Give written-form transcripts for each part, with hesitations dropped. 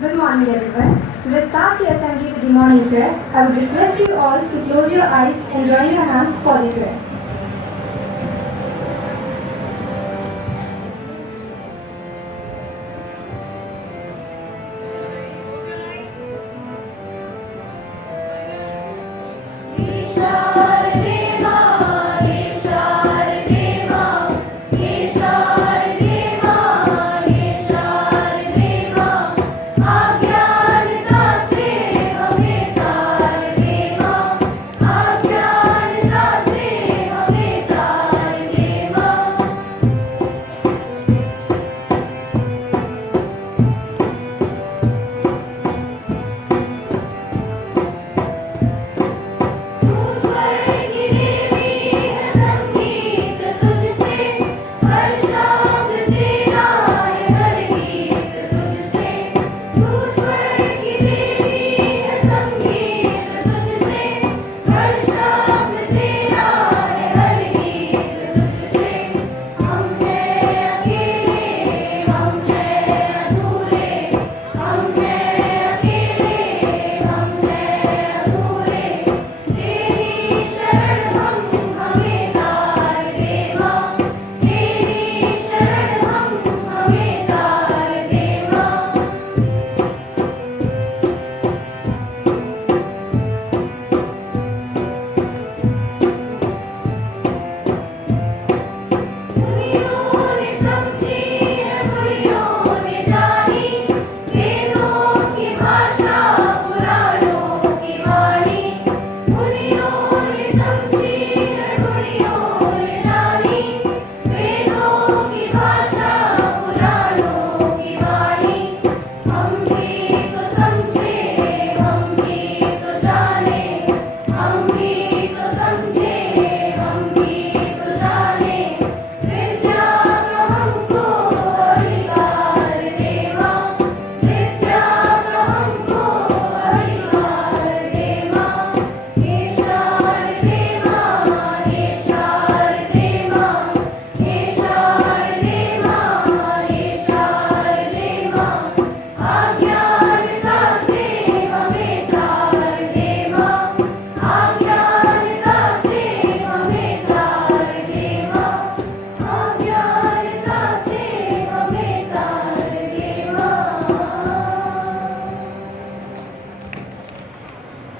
Good morning, everyone. Let's start the assembly with the morning prayer. I would request you all to close your eyes and join your hands for the prayer.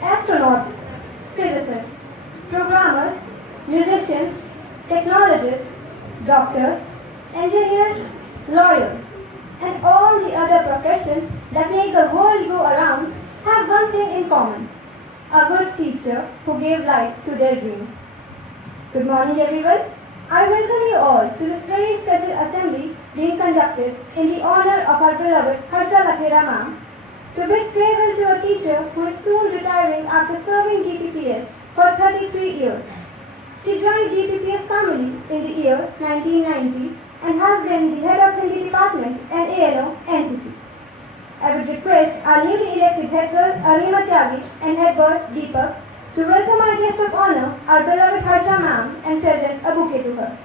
Astronauts, physicists, programmers, musicians, technologists, doctors, engineers, lawyers, and all the other professions that make the world go around have one thing in common: a good teacher who gave life to their dreams. Good morning, everyone. I welcome you all to this very special assembly being conducted in the honor of our beloved Harsha Lathera ma'am, to bid farewell to a teacher who is soon retiring after serving DPPS for 33 years. She joined DPPS family in the year 1990 and has been the head of Hindi department and ALO NCC. I would request our newly elected head girl Arima Tyagi and head boy Deepak to welcome our guest of honor, our beloved Harsha ma'am, and present a bouquet to her.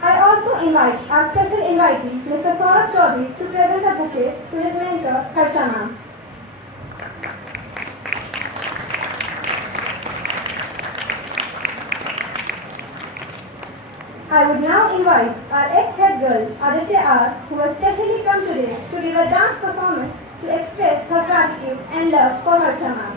I also invite our special invitee, Mr. Saurabh Chaudhary, to present a bouquet to his mentor, Harsha ma'am. I would now invite our ex-head girl, Aditya R., who has specially come today to give a dance performance to express her gratitude and love for Harsha ma'am.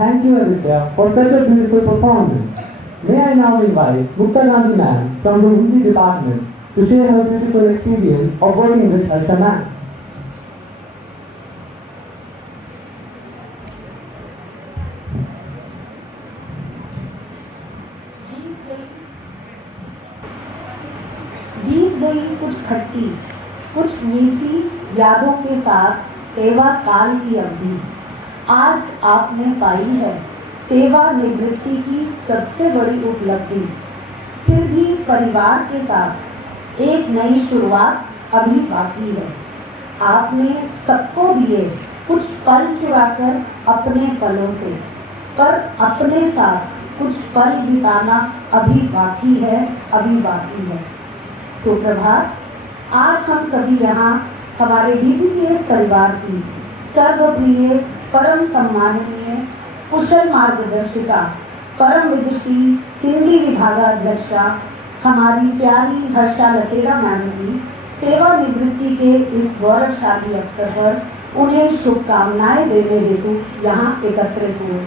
Thank you, Aditya, for such a beautiful performance. May I now invite Mukta Gandhi ma'am from the Hindi department to share her beautiful experience of working with Harsha ma'am. बीत गई कुछ खट्टी कुछ मीठी यादों के साथ सेवा काल की अवधि आज आपने पाई है सेवा निवृत्ति की सबसे बड़ी उपलब्धि। फिर भी परिवार के साथ एक नई शुरुआत अभी बाकी है। आपने सबको दिए कुछ पल चुराकर अपने पलों से, पर अपने साथ कुछ पल बिताना अभी बाकी है, अभी बाकी है। सुप्रभात। आज हम सभी यहाँ हमारे BBPS परिवार की सर्वप्रिय, परम सम्माननीय, कुशल मार्गदर्शिका, परम विदुषी, हिंदी विभागाध्यक्षा हमारी प्यारी हर्षा लकेरा मैम की सेवा निवृत्ति के इस गौरवशाली अवसर पर उन्हें शुभकामनाएं देने हेतु यहाँ एकत्रित हुए।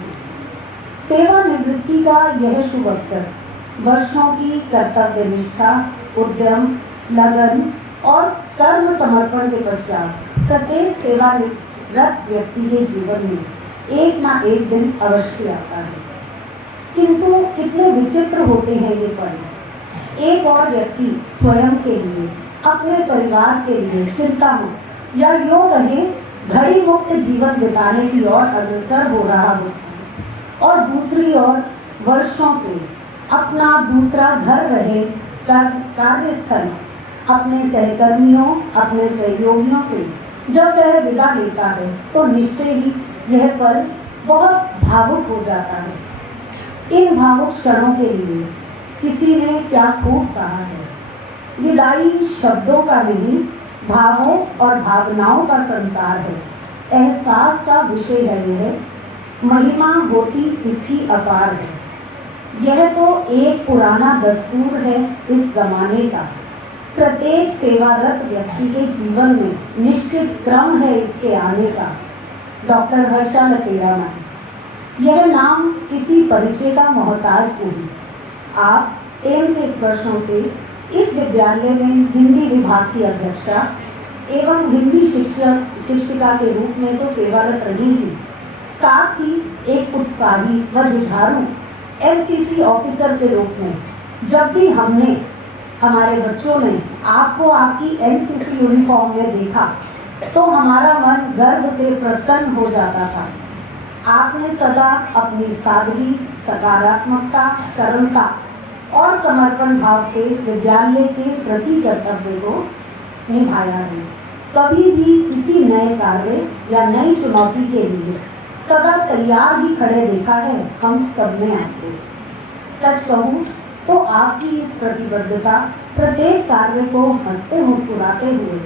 सेवा निवृत्ति का यह शुभ अवसर वर्षों की कर्तव्य निष्ठा, उद्यम, लगन और कर्म समर्पण के पश्चात प्रत्येक सेवारत व्यक्ति के जीवन में एक ना एक दिन अवश्य आता है। किंतु कितने विचित्र होते हैं ये पल। एक और व्यक्ति स्वयं के लिए, अपने परिवार के लिए चिंता मुक्त या यूं कहें घड़ी मुक्त जीवन बिताने की ओर अग्रसर हो रहा होता है और दूसरी ओर वर्षों से अपना दूसरा घर रहे कार्यस्थल अपने सहकर्मियों, अपने सहयोगियों से जब वह विदा लेता है तो निश्चय ही यह पल बहुत भावुक हो जाता है। इन भावुक क्षणों के लिए किसी ने क्या खूब कहा है, विदाई शब्दों का नहीं, भावों और भावनाओं का संसार है। एहसास का विषय है यह, महिमा होती इसकी अपार है। यह तो एक पुराना दस्तूर है इस जमाने का। प्रत्येक सेवारत व्यक्ति के जीवन में निश्चित क्रम है इसके आने का। डॉक्टर हर्षा लकेरा मैम, यह नाम किसी परिचय का मोहताज नहीं। आप 33 वर्षों से इस विद्यालय में हिंदी विभाग की अध्यक्षा एवं हिंदी शिक्षिका के रूप में तो सेवारत रही थी, साथ ही एक उत्साही व जुझारू LCC ऑफिसर के रूप में जब भी हमारे बच्चों ने आपको आपकी LCC यूनिफॉर्म में देखा तो हमारा मन गर्व से प्रसन्न हो जाता था। आपने सदा अपनी सादगी, सकारात्मकता, सरलता और समर्पण भाव से विद्यालय के प्रति कर्तव्य को निभाया है। कभी भी किसी नए कार्य या नई चुनौती के लिए सदा तैयार ही खड़े देखा है हम सब ने आपको। सच कहूँ तो आपकी इस प्रतिबद्धता, प्रत्येक कार्य को हंसते मुस्कुराते हुए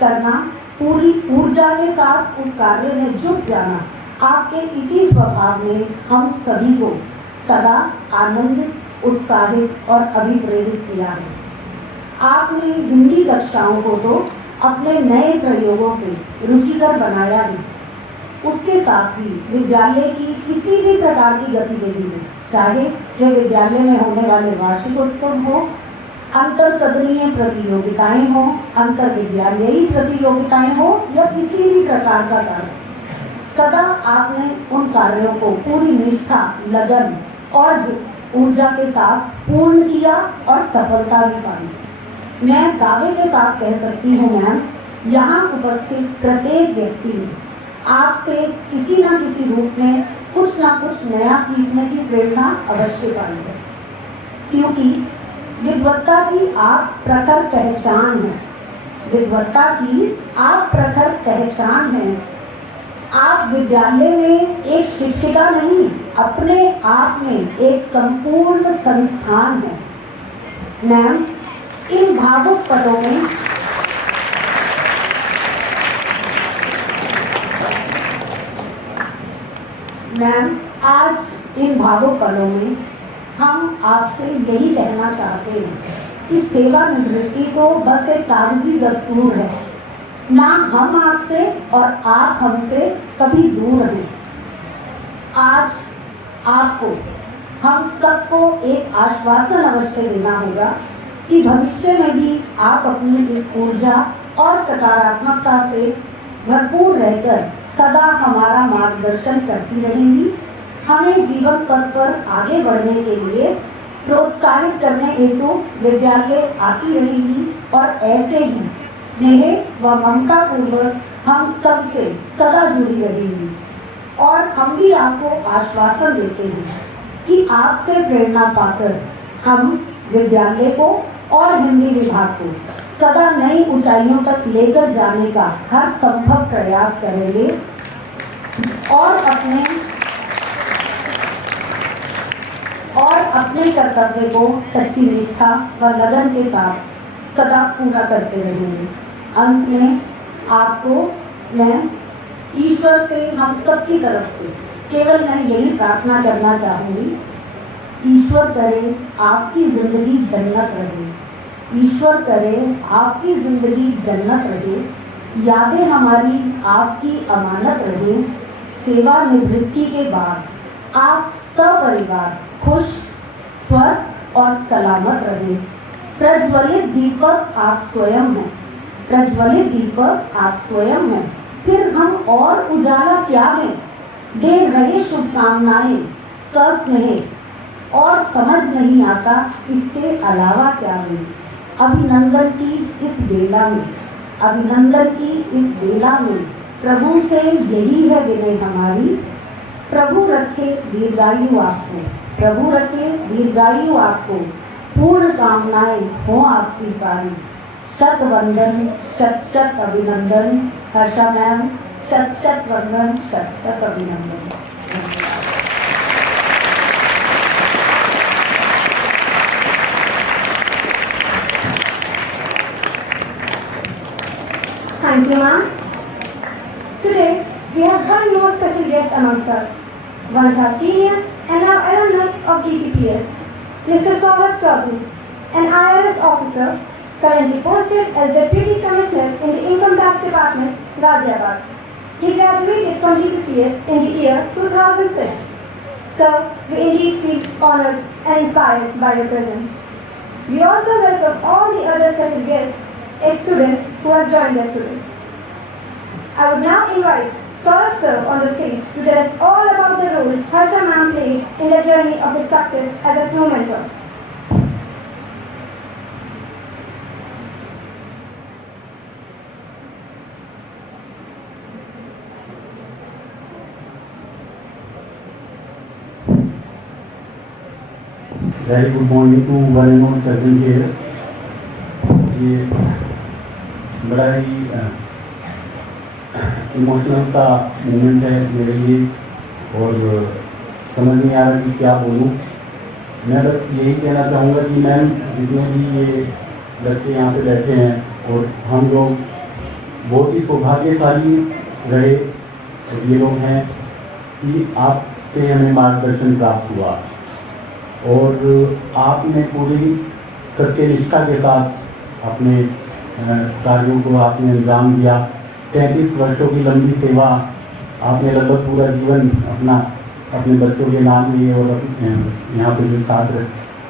करना, पूरी ऊर्जा के साथ उस कार्य में जुट जाना, आपके इसी स्वभाव ने हम सभी को सदा आनंदित, उत्साहित और अभिप्रेरित किया है। आपने हिंदी कक्षाओं को तो अपने नए प्रयोगों से रुचिकर बनाया है। उसके साथ ही विद्यालय की किसी भी प्रकार की गतिविधि में, चाहे वह विद्यालय में होने वाले वार्षिक उत्सव हो, अंतर सदनीय प्रतियोगिताएं हो, अंतर विद्यालयी प्रतियोगिताएं हो या किसी भी प्रकार का कार्य, सदा आपने उन कार्यों को पूरी निष्ठा, लगन और ऊर्जा के साथ पूर्ण किया और सफलता भी पाई। मैं दावे के साथ कह सकती हूँ मैम, यहाँ उपस्थित प्रत्येक व्यक्ति ने आपसे किसी न किसी रूप में कुछ ना कुछ नया सीखने की प्रेरणा अवश्य पाई है, क्योंकि विद्वत्ता की आप प्रखर पहचान है। विद्वत्ता की आप प्रखर पहचान है। आप विद्यालय में एक शिक्षिका नहीं, अपने आप में एक संपूर्ण संस्थान है। मैम, इन भावुक पदों में आज इन भावुक पलों में हम आपसे यही कहना चाहते हैं कि सेवानिवृत्ति तो बस एक कागजी दस्तूर है, ना हम आपसे और आप हमसे कभी दूर हैं। आज आपको हम सबको एक आश्वासन अवश्य देना होगा कि भविष्य में भी आप अपनी इस ऊर्जा और सकारात्मकता से भरपूर रहकर सदा हमारा मार्गदर्शन करती रहेंगी, हमें जीवन पथ पर आगे बढ़ने के लिए प्रोत्साहित करने हेतु विद्यालय आती रहेंगी और ऐसे ही स्नेह व ममता पूर्वक हम सबसे सदा जुड़ी रहेंगी। और हम भी आपको आश्वासन देते हैं कि आपसे प्रेरणा पाकर हम विद्यालय को और हिंदी विभाग को सदा नई ऊंचाइयों तक लेकर जाने का हर संभव प्रयास करेंगे और अपने कर्तव्य को सच्ची निष्ठा व लगन के साथ सदा पूरा करते रहेंगे। अंत में आपको मैं ईश्वर से, हम सबकी तरफ से केवल मैं यही प्रार्थना करना चाहूँगी, ईश्वर करे आपकी जिंदगी जन्नत रहे, ईश्वर करे आपकी जिंदगी जन्नत रहे, यादें हमारी आपकी अमानत रहे, सेवानिवृत्ति के बाद आप सपरिवार खुश, स्वस्थ और सलामत रहे। प्रज्वलित दीपक आप स्वयं हैं, प्रज्वलित दीपक आप स्वयं हैं, फिर हम और उजाला क्या है, दे रहे शुभकामनाएं सस्नेह और समझ नहीं आता इसके अलावा क्या है। अभिनंदन की इस बेला में, अभिनंदन की इस बेला में प्रभु से यही है विनय हमारी, प्रभु रखे दीर्घायु आपको, प्रभु रखे दीर्घायु आपको, पूर्ण कामनाएं हो आपकी सारी। शत वंदन, शत शत अभिनंदन हर्षा मैम, शत शत वंदन, शत शत अभिनंदन। Thank you, ma'am. Today, we have one more special guest amongst us. Once our senior and now alumnus of DPPS, Mr. Saurabh Chaudhary, an IRS officer currently posted as Deputy Commissioner in the Income Tax Department, Ghaziabad. He graduated from DPPS in the year 2006. Sir, we indeed feel honored and inspired by your presence. We also welcome all the other special guests, ex-students who have joined us today. I would now invite Saurabh sir on the stage to tell us all about the role Harsha ma'am played in the journey of his success as a true mentor. Very good morning to one and all present here. ये बड़ा ही emotional का moment है मेरे लिए और समझ नहीं आ रहा कि क्या बोलूँ। मैं बस यही कहना चाहूँगा कि मैम जितने भी ये बच्चे यहाँ पे बैठे हैं और हम लोग बहुत ही सौभाग्यशाली रहे और ये लोग हैं कि आपसे हमें मार्गदर्शन प्राप्त हुआ और आपने पूरी सत्यनिष्ठा के साथ अपने कार्यों को आपने अंजाम दिया। 33 वर्षों की लंबी सेवा आपने लगभग पूरा जीवन अपने बच्चों के नाम लिए और यहाँ पे जो छात्र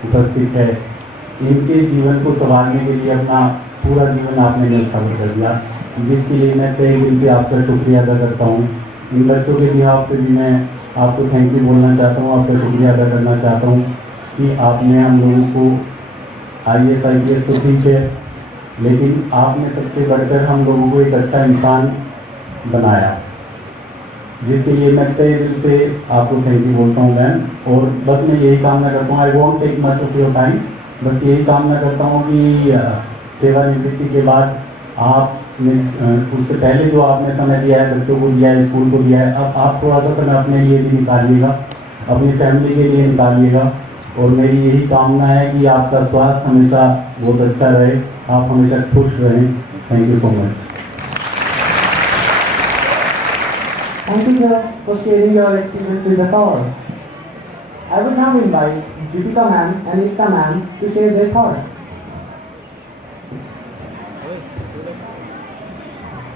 उपस्थित है इनके जीवन को संवारने के लिए अपना पूरा जीवन आपने न्यौछावर कर दिया, जिसके लिए मैं तहे दिल से आपका शुक्रिया अदा करता हूँ। इन बच्चों के बिहाफ पे भी मैं आपको थैंक यू बोलना चाहता हूँ, आपका शुक्रिया अदा करना चाहता हूँ कि आपने हम लोगों को IAS तो ठीक है, लेकिन आपने सबसे बढ़कर हम लोगों को एक अच्छा इंसान बनाया, जिसके लिए मैं तहे दिल से आपको थैंक यू बोलता हूँ मैम। और बस मैं यही कामना करता हूँ, I won't take much of your time, बस यही कामना करता हूँ कि सेवानिवृत्ति के बाद आपने उससे पहले जो आपने समय दिया है, बच्चों को दिया है, स्कूल को दिया है, अब आप थोड़ा सा समय अपने लिए भी निकालिएगा, अपनी फैमिली के लिए निकालिएगा। और मेरी यही कामना है कि आपका स्वास्थ्य हमेशा बहुत अच्छा रहे, आप हमेशा खुश रहें। Thank you so much. Thank you, sir, for sharing your experience with the power. I would now invite Deepika ma'am and Ekta ma'am to share their thoughts.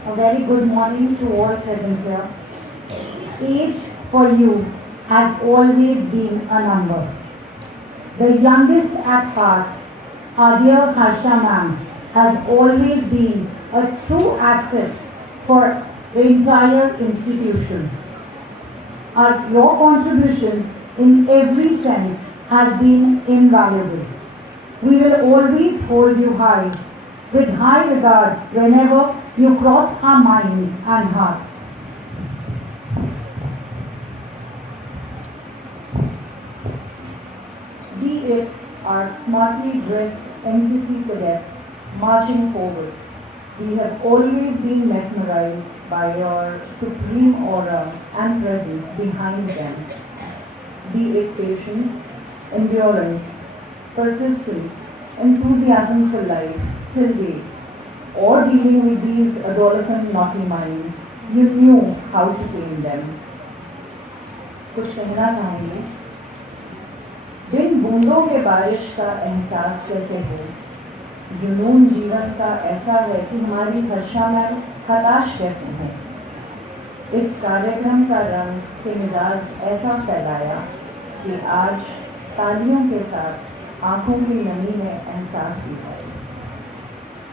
A very good morning to all present here. Age for you has always been a number. The youngest at heart, our dear Harsha ma'am, has always been a true asset for the entire institution. Your contribution in every sense has been invaluable. We will always hold you high, with high regards whenever you cross our minds and hearts. Be it our smartly dressed NCC cadets marching forward, we have always been mesmerized by your supreme aura and presence behind them. Be it patience, endurance, persistence, enthusiasm for life till date, or dealing with these adolescent naughty minds, you knew how to tame them. कुछ कहना चाहूँगी। बिन बूंदों के बारिश का एहसास कैसे हो, जुनून जीवन का ऐसा है कि हमारी हर्षा में हताश कैसे है। इस कार्यक्रम का रंग के मिजाज ऐसा फैलाया कि आज तालियों के साथ आंखों की नमी में एहसास दिखाई।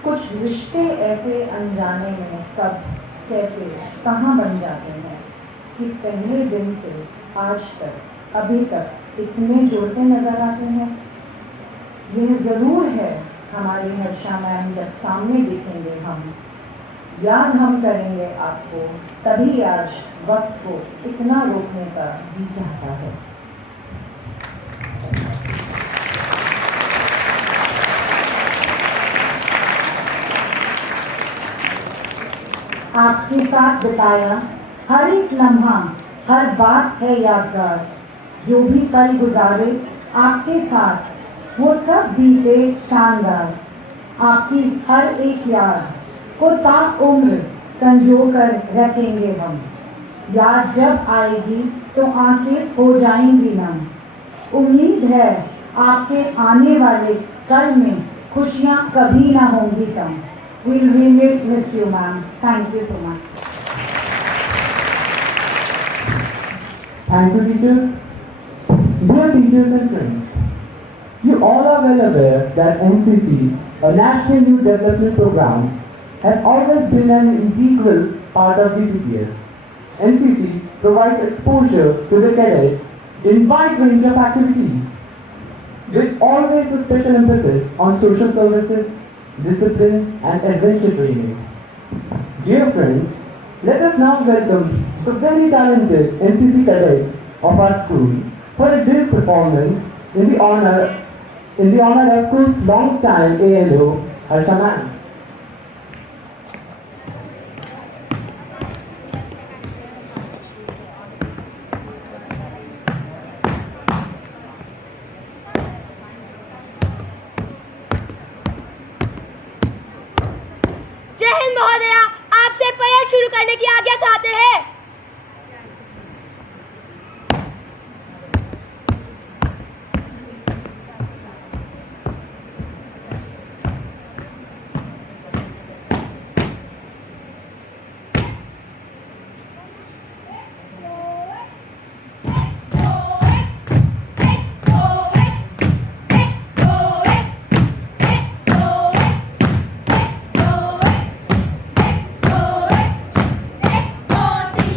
कुछ रिश्ते ऐसे अनजाने में कब, कैसे, कहाँ बन जाते हैं कि पहले दिन से आज तक, अभी तक इतने जोड़ते नजर आते हैं। यह जरूर है हमारी हर्षा मैम जब सामने दिखेंगे हम, याद हम करेंगे आपको, तभी आज वक्त को इतना रोकने का जी चाहता है। आपके साथ बिताया हर एक लम्हा, हर बात है यादगार। जो भी कल गुजारे आपके साथ, वो सब बीते शानदार। आपकी हर एक याद को ताउम्र संजो कर रखेंगे हम। याद जब आएगी तो आंखें हो जाएंगी नम। उम्मीद है आपके आने वाले कल में खुशियां कभी ना होंगी कम। We'll really miss you, ma'am. Thank you so much. Thank you, teachers. Dear teachers and friends, you all are well aware that NCC, a National Youth Development Program, has always been an integral part of the PPS. NCC provides exposure to the cadets in wide range of activities, with always a special emphasis on social services, discipline and adventure training. Dear friends, let us now welcome the very talented NCC cadets of our school for a brief performance in the honor of school's long-time ALO, Harsha ma'am. जय हिंद महोदया, आपसे parade शुरू करने की आज्ञा चाहते हैं। One,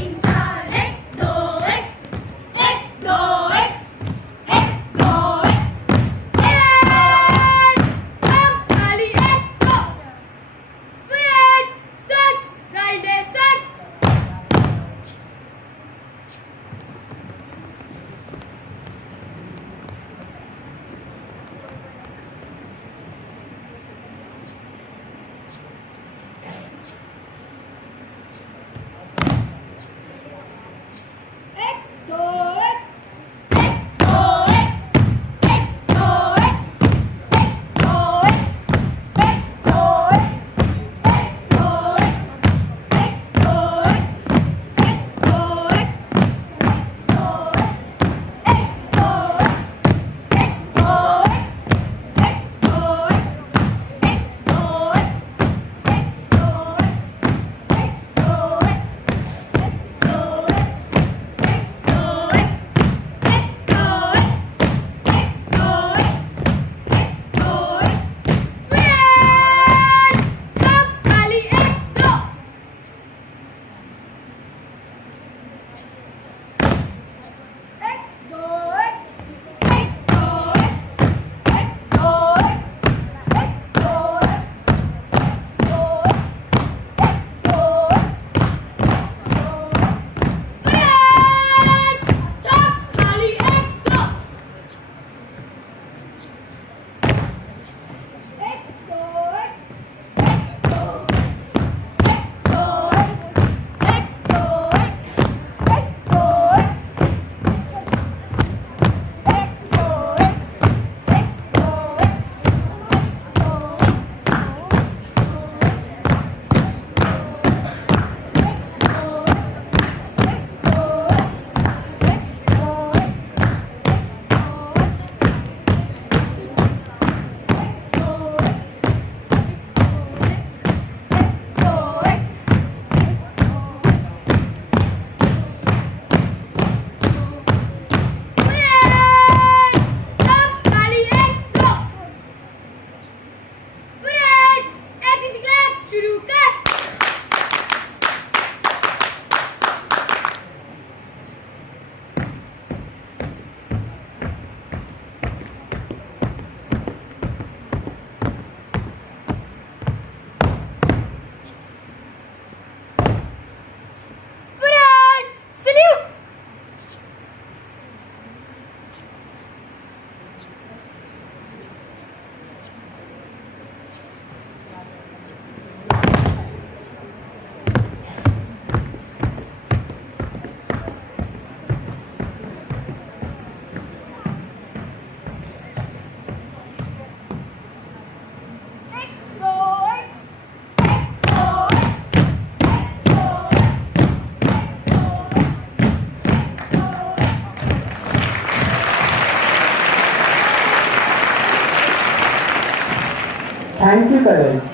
you, cadets.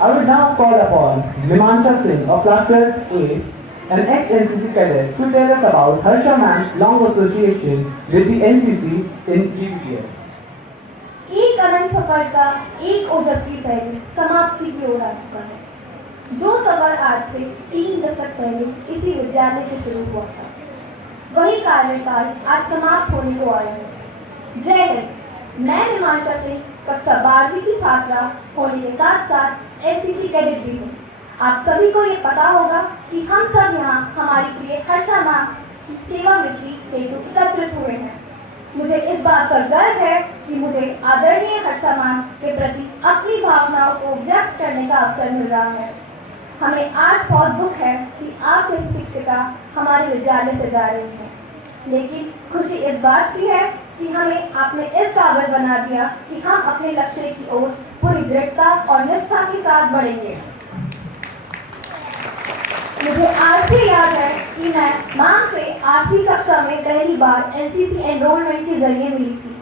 I will now call upon Vimansha Singh of Class 12A, an ex-NCC cadet, to tell us about Harsha Ma'am's long association with the NCC in GPTS. एक अनंत सफर का एक ओजस्वी पहले समाप्ति की ओर आ चुका है। जो सफर आज से 3 दशक पहले इसी विद्यालय से शुरू हुआ था, वही कार्यकाल आज समाप्त होने को आया है। जय हिंद। मैं विमांशा सिंह कक्षा 12वीं की छात्रा होने के साथ साथ एनसीसी कैडेट भी हूँ। आप सभी को ये पता होगा कि हम सब यहाँ हमारी प्रिय हर्षा मैम की सेवा वृत्ति हेतु एकत्रित हुए हैं। मुझे इस बात पर गर्व है कि मुझे आदरणीय हर्षा मैम के प्रति अपनी भावनाओं को व्यक्त करने का अवसर मिल रहा है। हमें आज बहुत दुख है कि आप जैसी शिक्षिका हमारे विद्यालय से जा रही हैं, लेकिन खुशी इस बात की है कि हमें आपने इस काबिल बना दिया कि हम अपने लक्ष्य की ओर पूरी दृढ़ता और निष्ठा के साथ बढ़ेंगे। मुझे आज भी याद है कि मैं मैम से 8वीं कक्षा में पहली बार एनसीसी एनरोलमेंट के जरिए मिली थी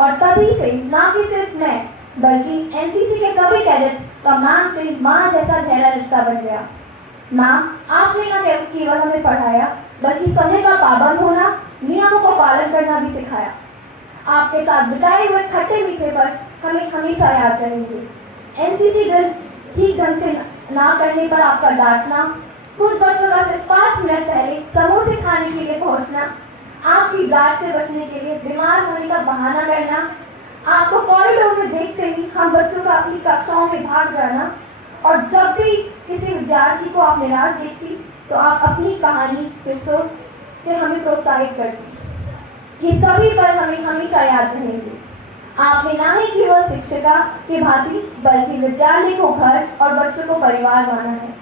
और तभी से न कि सिर्फ मैं बल्कि एनसीसी के सभी कैडेट्स का मैम से मां जैसा गहरा रिश्ता बन गया। मैम, आपने न केवल हमें पढ़ाया बल्कि समय का पाबंद होना, नियमों को पालन करना भी सिखाया। आपके साथ बिताए हुए खट्टे मीठे पर हमें हमेशा याद रहेंगे। एनसीसी ड्रिल ठीक ढंग से ना करने पर आपका डांटना, कुछ बच्चों का सिर्फ 5 मिनट पहले समोसे खाने के लिए पहुंचना, आपकी डांट से बचने के लिए बीमार होने का बहाना करना, आपको कॉरिडोर में देखते ही हम बच्चों का अपनी कक्षाओं में भाग जाना, और जब भी किसी विद्यार्थी को आप निराश देखती तो आप अपनी कहानी किस्सों से हमें प्रोत्साहित करती। ये सभी पल हमें हमेशा याद रहेंगे। आपने ना ही केवल शिक्षिका की भांति बल्कि विद्यालय को घर और बच्चों को परिवार माना है।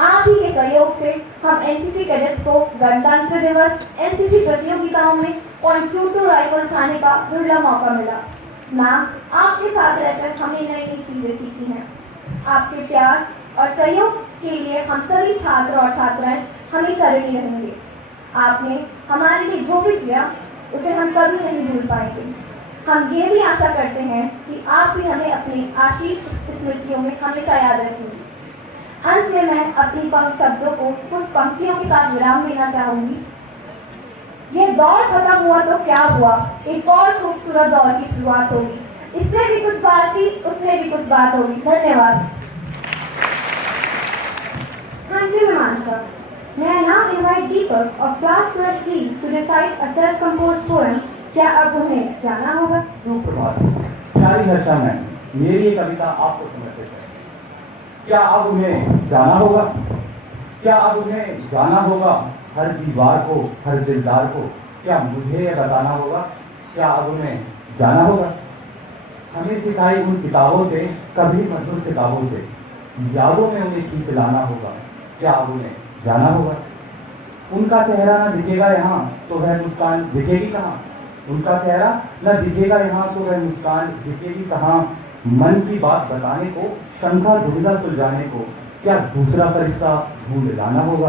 आप ही के सहयोग से हम एनसीसी कैडेट्स को गणतंत्र दिवस एनसीसी प्रतियोगिताओं में .22 राइफल उठाने का दुर्लभ मौका मिला। मैम, आपके साथ रहकर हमने नई नई चीजें सीखी हैं। आपके प्यार और सहयोग के लिए हम सभी छात्र और छात्राएं हमेशा ऋणी रहेंगे। आपने हमारे लिए जो भी किया उसे हम कभी नहीं भूल पाएंगे। हम ये भी आशा करते हैं कि आप भी हमें अपनी आशीष स्मृतियों में हमेशा याद रखेंगे। अंत में मैं अपनी शब्दों को कुछ पंक्तियों के साथ विराम देना चाहूंगी। ये दौर खत्म हुआ तो क्या हुआ, एक और खूबसूरत दौर की शुरुआत होगी। इसमें भी कुछ बात थी, उसमें भी कुछ बात होगी। धन्यवाद। Thank you, Vimansha. May I now invite Deepak of Class 12E to recite a self-composed poem, क्या अब उन्हें जाना होगा? सुप्रभात। प्यारी हर्षा मैम, मेरी ये कविता आपको समर्पित है। क्या अब उन्हें जाना होगा? क्या अब उन्हें जाना होगा? हर दीवार को, हर दिलदार को क्या मुझे ये बताना होगा? क्या अब उन्हें जाना होगा? हमें सिखाई उन किताबों से, कभी मधुर किताबों से, यादों में उन्हें खींच लाना होगा। क्या अब उन्हें जाना होगा? उनका चेहरा न दिखेगा यहाँ तो वह मुस्कान दिखेगी कहाँ? उनका चेहरा न दिखेगा यहाँ तो वह मुस्कान दिखेगी कहाँ? मन की बात बताने को, शंका दुविधा सुलझाने को क्या दूसरा फरिश्ता ढूंढ लाना होगा?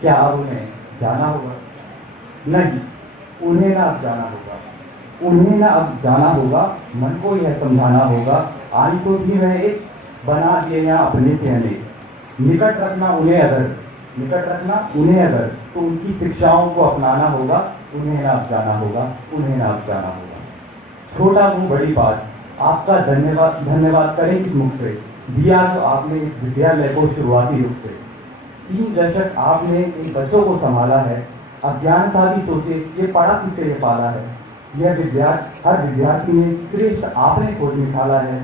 क्या अब उन्हें जाना होगा? नहीं, उन्हें ना अब जाना होगा। उन्हें ना अब जाना होगा। मन को यह समझाना होगा, आज तो भी वह एक बना दिए यहाँ अपने से अनेक। निकट रखना उन्हें अगर तो उनकी शिक्षाओं को अपनाना होगा। उन्हें ना अब जाना होगा, उन्हें ना अब जाना होगा। छोटा मुंह बड़ी बात, आपका धन्यवाद करें किस मुख से, दिया जो आपने इस विद्यालय को शुरुआती रूप से। 3 दशक आपने इन बच्चों को संभाला है। अज्ञान था भी सोचे ये पढ़ा किससे ये पाला है। हर विद्यार्थी में श्रेष्ठ आपने खोज निकाला है।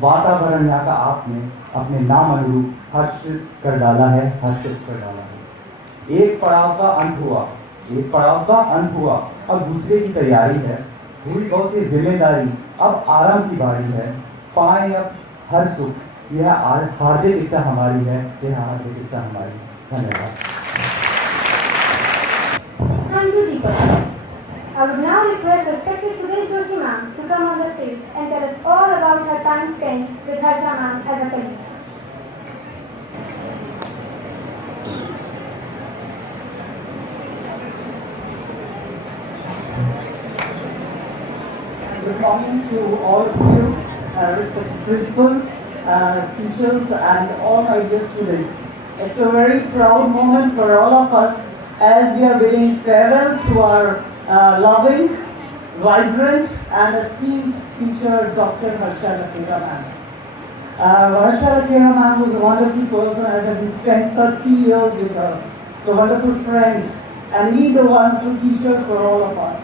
वातावरण यहाँ का आपने अपने नाम अनुरूप हर्षित कर डाला है। एक पड़ाव का अंत हुआ, अब दूसरे की तैयारी है। हुई बहुत ही जिम्मेदारी, अब आराम की बारी है। पाए अब हर सुख, यह हार्दिक इच्छा हमारी है। धन्यवाद। Thank you, Deepak. I would now request respected Sudesh Joshi ma'am to come on the stage and tell us all about her time spent with Harsha ma'am as a colleague. Good morning to all of you, respected principal, teachers and all my dear students. It's a very proud moment for all of us as we are bidding farewell to our loving, vibrant and esteemed teacher, Dr. Harsha Lakera ma'am. Harsha Lakera ma'am was a wonderful person as I have spent 30 years with her. A wonderful friend and indeed a wonderful teacher for all of us.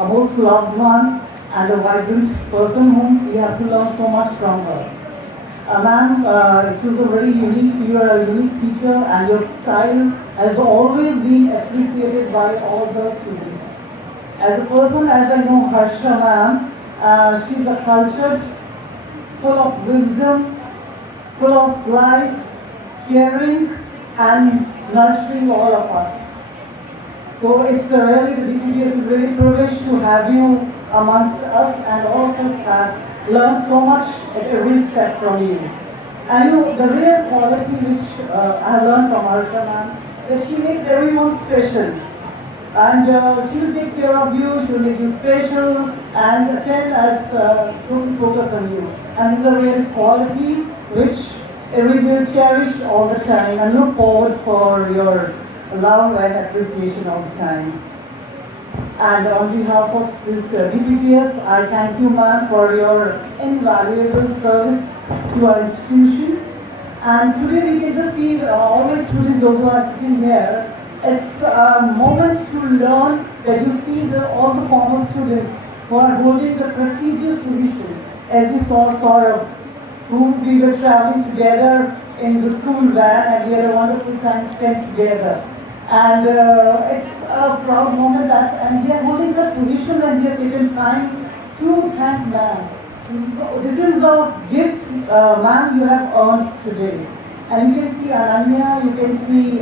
A most loved one and a vibrant person whom we have to learn so much from her. Ma'am, it was a very unique, you are a unique teacher and your style has always been appreciated by all the students. As a person, as I know Harsha ma'am, she's a cultured, full of wisdom, full of life, caring and nurturing all of us. So it's really, the DPDS is very privileged to have you amongst us and all of us have learned so much at every step from you. And you know, the real quality which I have learned from Harsha ma'am, that she makes everyone special. And she will take care of you, she will make you special and attend as total focus on you. And it's a real quality which we will cherish all the time and look forward for your love and appreciation all the time. And on behalf of this DPPS, I thank you ma'am for your invaluable service to our institution. And today we can just see all the students who are sitting here. It's a moment to learn that you see all the former students who are holding the prestigious position, as we saw Saurabh, whom we were traveling together in the school van and we had a wonderful time spent together. And it's a proud moment that, and we are holding that position and we have taken time to thank ma'am. This is the gift, ma'am, you have earned today. And you can see Ananya, you can see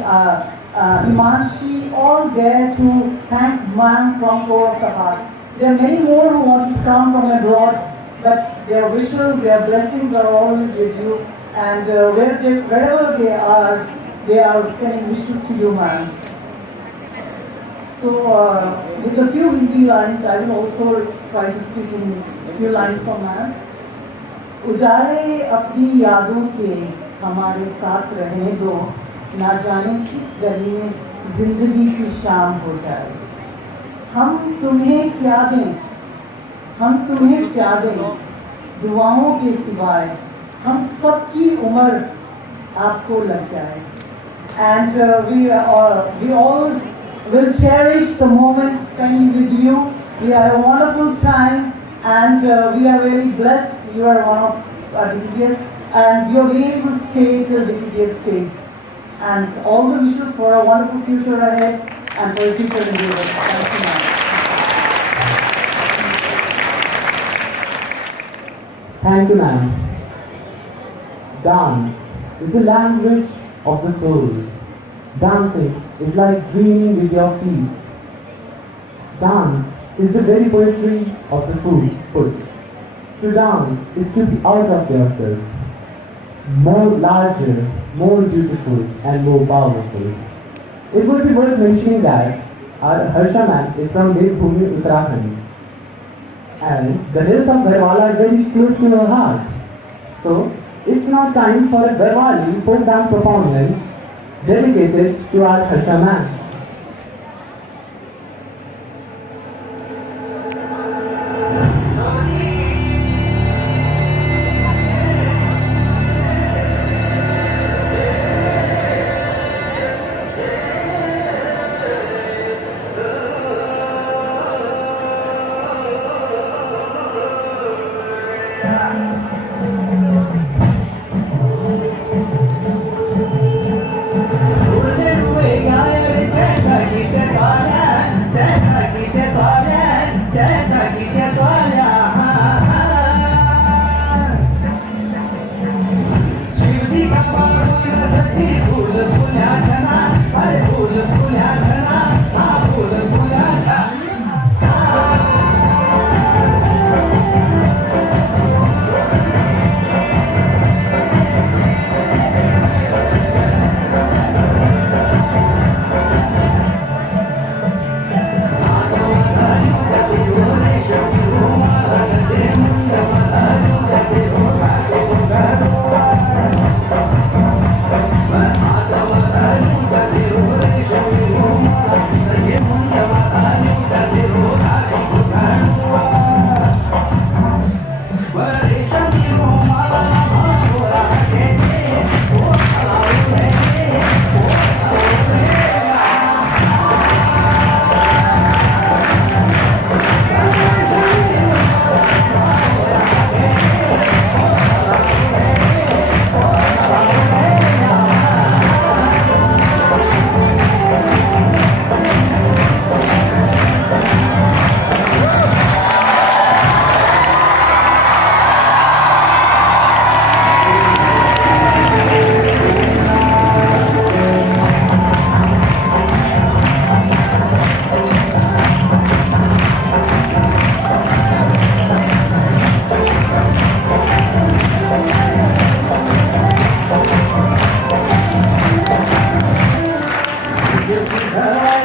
Himanshi, all there to thank ma'am from core of the heart. There are many more who want to come from abroad, but their wishes, their blessings are always with you. And wherever they are sending wishes to you, ma'am. So, with a few Hindi lines, I will also try to speak in a few lines from ma'am. उजाले अपनी यादों के हमारे साथ रहने दो, ना जाने किस गली में जिंदगी की शाम हो जाए. हम तुम्हें क्या दें, हम तुम्हें क्या दें, दुआओं के सिवाय हम सबकी उम्र आपको लग जाए. And we all will cherish the moments spent with you. We had a wonderful time and we are really blessed. You are one of our DPDS and your name will stay till the DPDS stays. And all the wishes for a wonderful future ahead and for a future endeavor. Thank you, ma'am. Thank you, ma'am. Dance is the language of the soul. Dancing is like dreaming with your feet. Dance is the very poetry of the foot. To dance is to be out of yourself, more larger, more beautiful and more powerful. It would be worth mentioning that our Harsha ma'am is from Devbhoomi, Uttarakhand. And the hills of Garhwala are very close to her heart. So, it's now time for a Garhwali folk dance performance dedicated to our Harsha ma'am. Hey,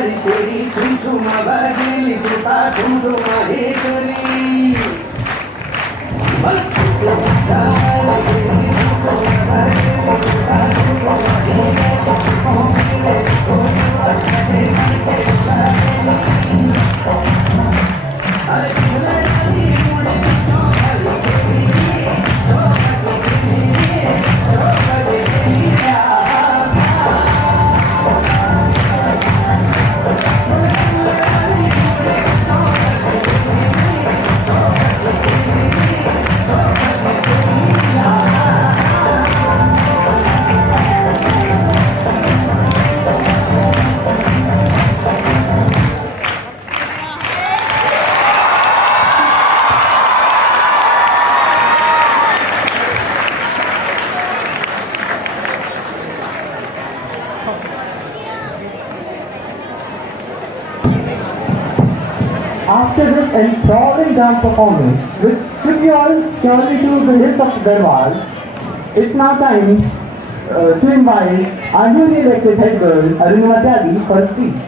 झाली तेरी झुमझुमा वाजली तुझा घुमघुमा हे करी After this enthralling dance performance, which took you all surely to the hills of Darbar, it's now time to invite our newly elected head girl, Arunima Tyagi, for a speech.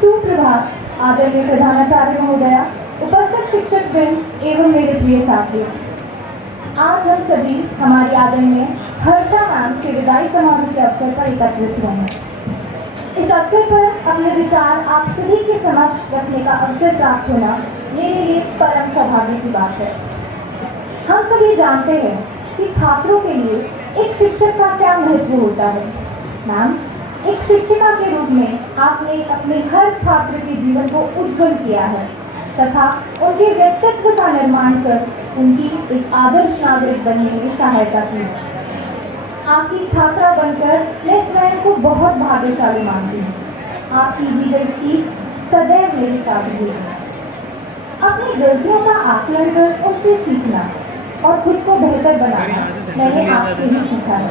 सुप्रभात आदरणीय प्रधानाचार्य महोदया, उपस्थित शिक्षक वृंद एवं मेरे प्रिय साथियों, आज हम सभी हमारी आदरणीय हर्षा मैम के विदाई समारोह के अवसर पर एकत्रित हुए हैं। इस अवसर पर अपने विचार आप सभी के समक्ष रखने का अवसर प्राप्त होना मेरे लिए परम सौभाग्य की बात है। हम सभी जानते हैं कि छात्रों के लिए एक शिक्षक का क्या महत्व होता है। मैम, एक शिक्षिका के रूप में आपने अपने हर छात्र के जीवन को उज्जवल किया है तथा उनके व्यक्तित्व का निर्माण कर उनकी एक आदर्श नागरिक बनने में सहायता की है। आपकी छात्रा बनकर मैं स्वयं को बहुत भाग्यशाली मानती हूँ। आपकी दी गई सीख सदैव मेरे साथ ही है। अपनी गलतियों का आकलन कर उससे सीखना और खुद को बेहतर बनाना मैंने आपसे ही सीखा है।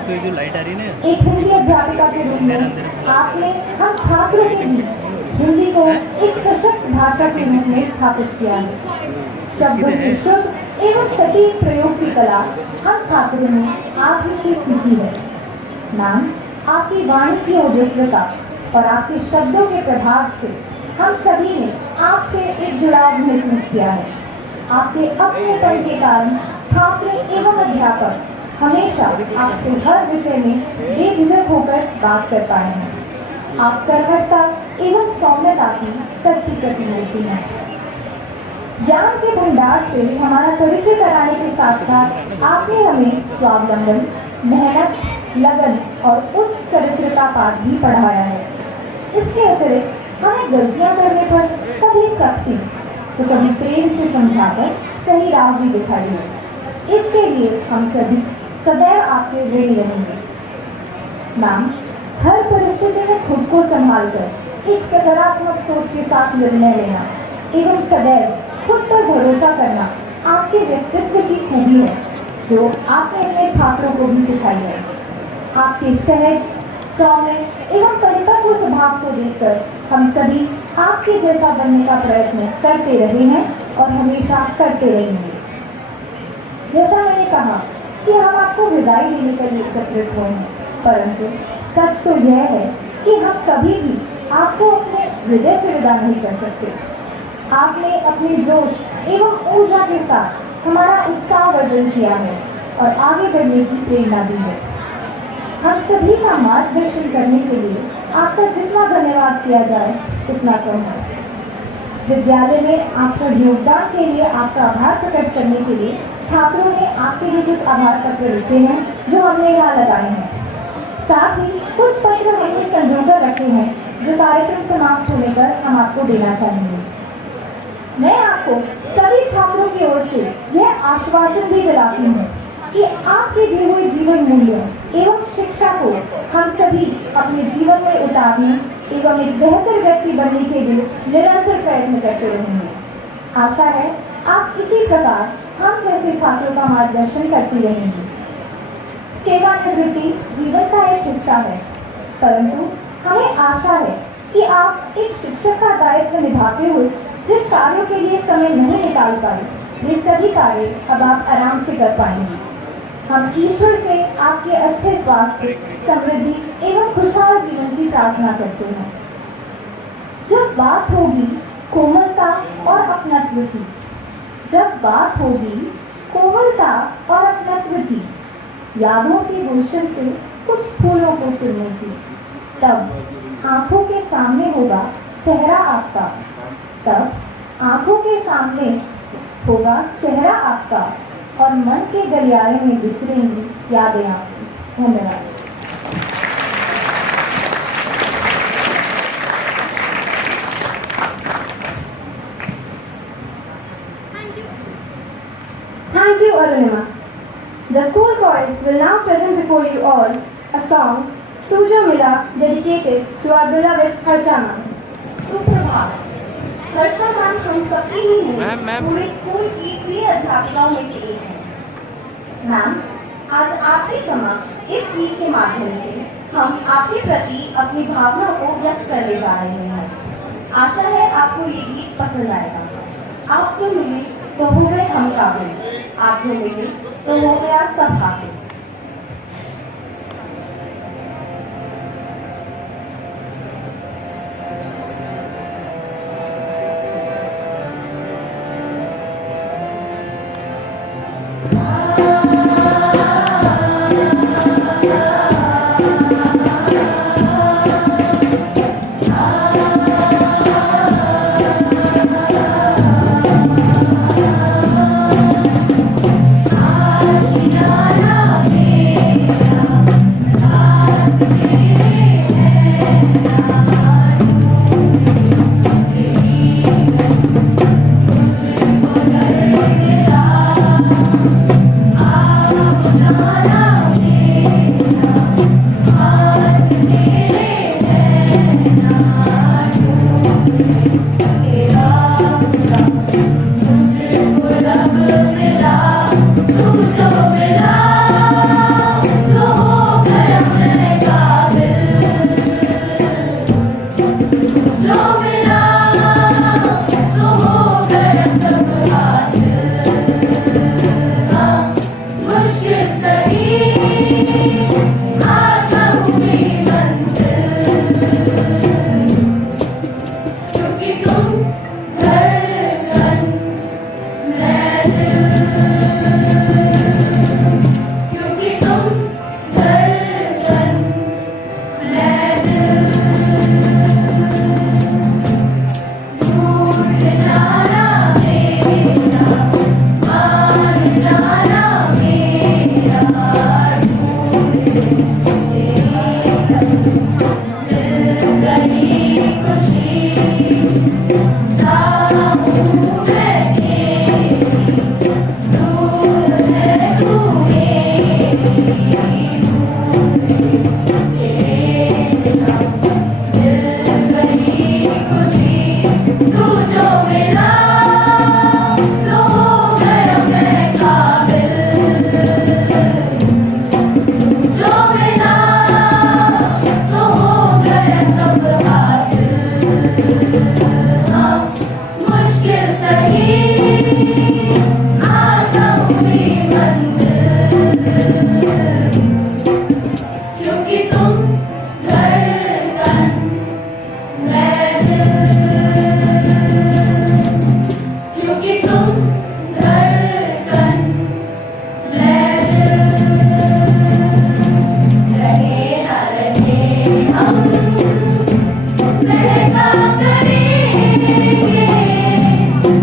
एक हिंदी अध्यापिका के रूप में आपने हम छात्रों के बीच हिंदी को एक सशक्त भाषा के रूप में स्थापित किया है। शब्दों की शुद्ध एवं सटीक प्रयोग की कला हम छात्रों ने आप ही से सीखी है। मैम, आपकी वाणी की ओजस्वता और आपके शब्दों के प्रभाव से हम सभी ने आपसे एक जुड़ाव महसूस किया है। आपके अपनेपन के कारण छात्र एवं अध्यापक हमेशा आपसे हर विषय में बेझिझक होकर बात कर पाए हैं। आप कर्मठता एवं सौम्यता की सच्ची प्रतिमूर्ति हैं। ज्ञान के भंडार से हमारा परिचय कराने के साथ साथ आपने हमें स्वावलंबन, मेहनत, लगन और उच्च चरित्र का पाठ भी पढ़ाया है। इसके अतिरिक्त हमें गलतियां करने पर कभी सख्ती तो कभी प्रेम से समझाकर सही राह भी दिखाई है। इसके लिए हम सभी सदैव आपके ऋणी रहेंगे। मैम, हर परिस्थिति में खुद को संभालकर एक सकारात्मक सोच के साथ निर्णय लेना एवं सदैव खुद पर भरोसा करना आपके व्यक्तित्व की खूबी है, जो आपने अपने छात्रों को भी सिखाई है। आपके सहज, सौम्य एवं परिपक्व स्वभाव को देखकर हम सभी आपके जैसा बनने का प्रयत्न करते रहे हैं और हमेशा करते रहेंगे। जैसा मैंने कहा कि हम आपको विदाई देने के लिए एकत्रित हुए हैं, परंतु सच तो यह है कि हम कभी भी आपको अपने हृदय से विदा नहीं कर सकते। आपने अपने जोश एवं ऊर्जा के साथ हमारा उत्साह वर्धन किया है और आगे बढ़ने की प्रेरणा दी है। हम सभी का मार्गदर्शन करने के लिए आपका जितना धन्यवाद किया जाए उतना कम है। विद्यालय में आपका योगदान के लिए आपका आभार प्रकट करने के लिए छात्रों ने आपके लिए कुछ आभार पत्र लिखे हैं जो हमने यहाँ लगाए हैं। साथ ही कुछ पत्र हमने संजोकर रखे हैं जो कार्यक्रम समाप्त होने पर हम आपको देना चाहेंगे। मैं आपको सभी छात्रों की ओर से यह आश्वासन भी दिलाती हूँ कि आपके दिए हुए जीवन मूल्यों एवं शिक्षा को हम सभी अपने जीवन में उतारने एवं एक बेहतर व्यक्ति बनने के लिए निरंतर प्रयत्न करते रहेंगे। आशा है आप इसी प्रकार हम जैसे छात्रों का मार्गदर्शन करती रहेंगी। सेवानिवृत्ति जीवन का एक हिस्सा है, परंतु हमें आशा है कि आप एक शिक्षक का दायित्व निभाते हुए जिन कार्यों के लिए समय नहीं निकाल पाए ये सभी कार्य अब आप आराम से कर पाएंगे। हम ईश्वर से आपके अच्छे स्वास्थ्य, समृद्धि एवं खुशहाल जीवन की प्रार्थना करते हैं। जब बात होगी कोमलता और अपनत्व की, जब बात होगी कोमलता और अपनत्व की, यादों के गुलशन से कुछ फूलों को चुनने की, तब आंखों के सामने होगा चेहरा आपका, तब आंखों के सामने होगा चेहरा आपका और मन के गलियारे में बिछड़ेंगी यादें आपकी। धन्यवाद। Thank you, Arunima. The school choir will now present before you all a song, Tujo Mila, dedicated to our beloved Harsha ma'am. सुप्रभात। हर्षा मैम हम सबकी ही नहीं, पूरे स्कूल की प्रिय अध्यापिकाओं में से एक है। मैम, आज आपके समक्ष इस गीत के माध्यम से हम आपके प्रति अपनी भावनाओं को व्यक्त करने जा रहे हैं। आशा है आपको ये गीत पसंद आएगा। आप जो मिले तो हो गए हम काबिल, आप जो मिले तो हो गया सब हासिल।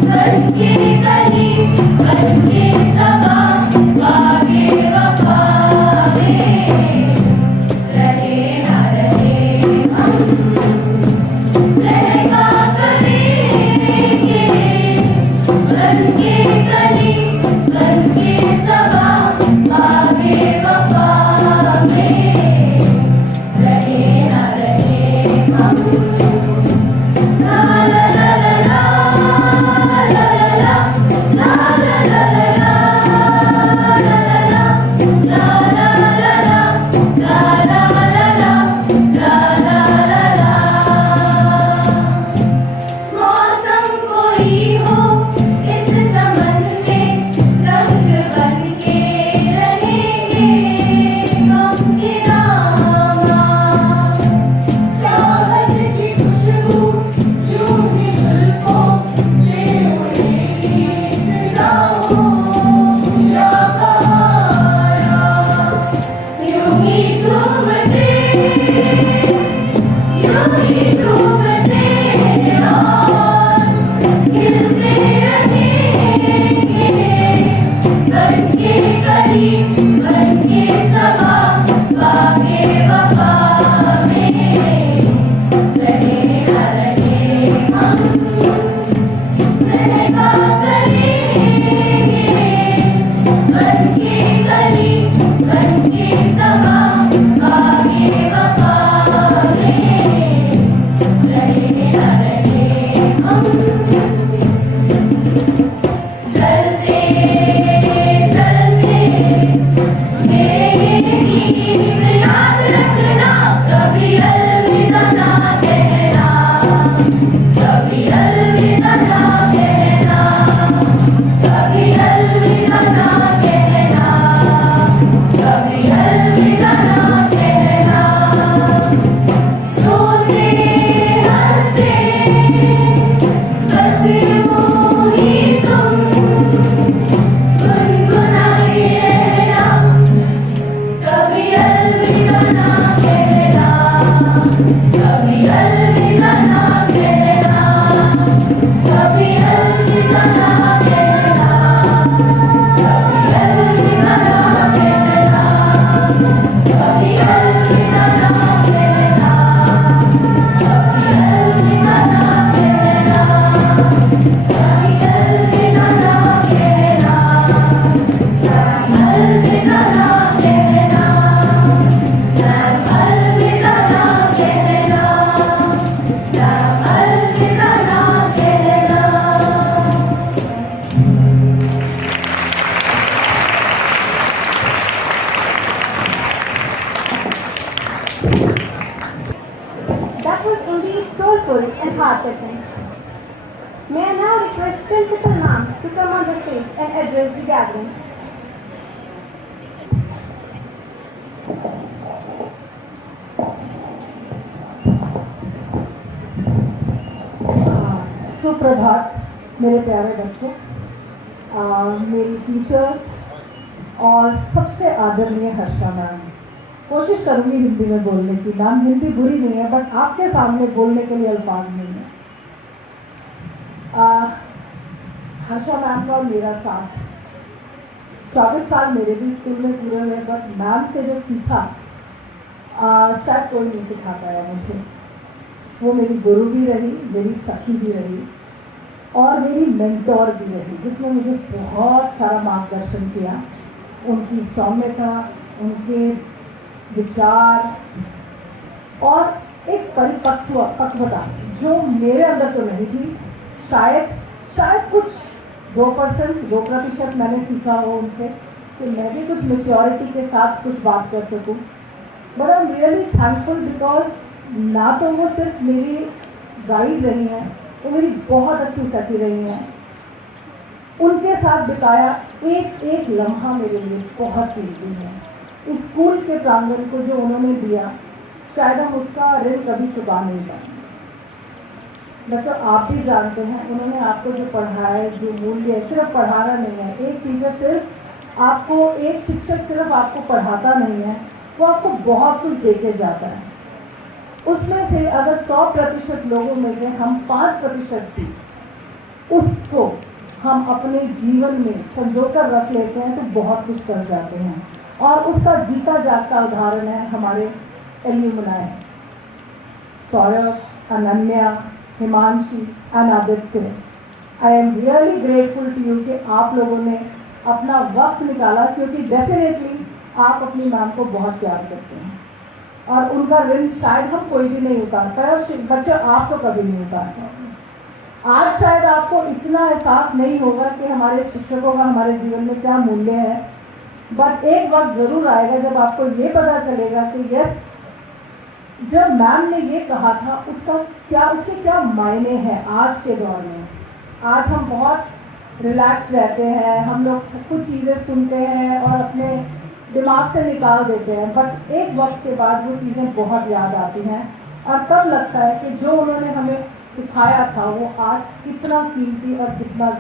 करेंगे, करेंगे, करेंगे। That was indeed soulful and heart-touching. May I now request Principal Ma'am to come on the stage and address the gathering. सुप्रभात मेरे प्यारे बच्चों, मेरी टीचर्स और सबसे आदरणीय हर्षा मैम। कोशिश करूँगी हिंदी में बोलने की, मैम हिंदी बुरी नहीं है बट आपके सामने बोलने के लिए अल्फाज नहीं है। हर्षा मैम का मेरा साथ 24 साल मेरे भी स्कूल में पूरे हुए, बट मैम से जो सीखा शायद कोई नहीं सिखा पाया मुझे। वो मेरी गुरु भी रही, मेरी सखी भी रही और मेरी मेंटोर भी रही, जिसने मुझे बहुत सारा मार्गदर्शन किया। उनकी सौम्यता, उनके विचार और एक पक्वता जो मेरे अंदर तो नहीं थी। शायद कुछ 2% मैंने सीखा हो उनसे कि मैं भी कुछ मेच्योरिटी के साथ कुछ बात कर सकूं। But I am really thankful because ना तो वो सिर्फ मेरी गाइड रही हैं, वो मेरी बहुत अच्छी सखी रही हैं। उनके साथ बिताया एक लम्हा मेरे लिए बहुत कीमती है। इस स्कूल के प्रांगण को जो उन्होंने दिया, शायद हम उसका ऋण कभी चुका नहीं पाएंगे। बच्चों, आप भी जानते हैं उन्होंने आपको जो पढ़ाया, जो मूल्य, सिर्फ पढ़ाना नहीं है। एक टीचर सिर्फ आपको, एक शिक्षक सिर्फ आपको पढ़ाता नहीं है, वो आपको बहुत कुछ देके जाता है। उसमें से अगर 100% लोगों में से हम 5% भी उसको हम अपने जीवन में संजोकर रख लेते हैं तो बहुत कुछ कर जाते हैं। और उसका जीता जागता उदाहरण है हमारे alumni Saurabh, Ananya, Himanshi and Aditya. I am really grateful to you कि आप लोगों ने अपना वक्त निकाला, क्योंकि डेफिनेटली आप अपनी मैम को बहुत प्यार करते हैं और उनका ऋण शायद हम कोई भी नहीं उतार पाए और बच्चों आप तो कभी नहीं उतार पाए। आज शायद आपको इतना एहसास नहीं होगा कि हमारे शिक्षकों का हमारे जीवन में क्या मूल्य है, बट एक वक्त ज़रूर आएगा जब आपको ये पता चलेगा कि यस, जब मैम ने ये कहा था उसके क्या मायने हैं आज के दौर में। आज हम बहुत रिलैक्स रहते हैं, हम लोग कुछ चीज़ें सुनते हैं और अपने दिमाग से निकाल देते हैं, बट एक वक्त के बाद वो चीज़ें बहुत याद आती हैं और तब लगता है कि जो उन्होंने हमें सिखाया था वो आज कितना कीमती और कितना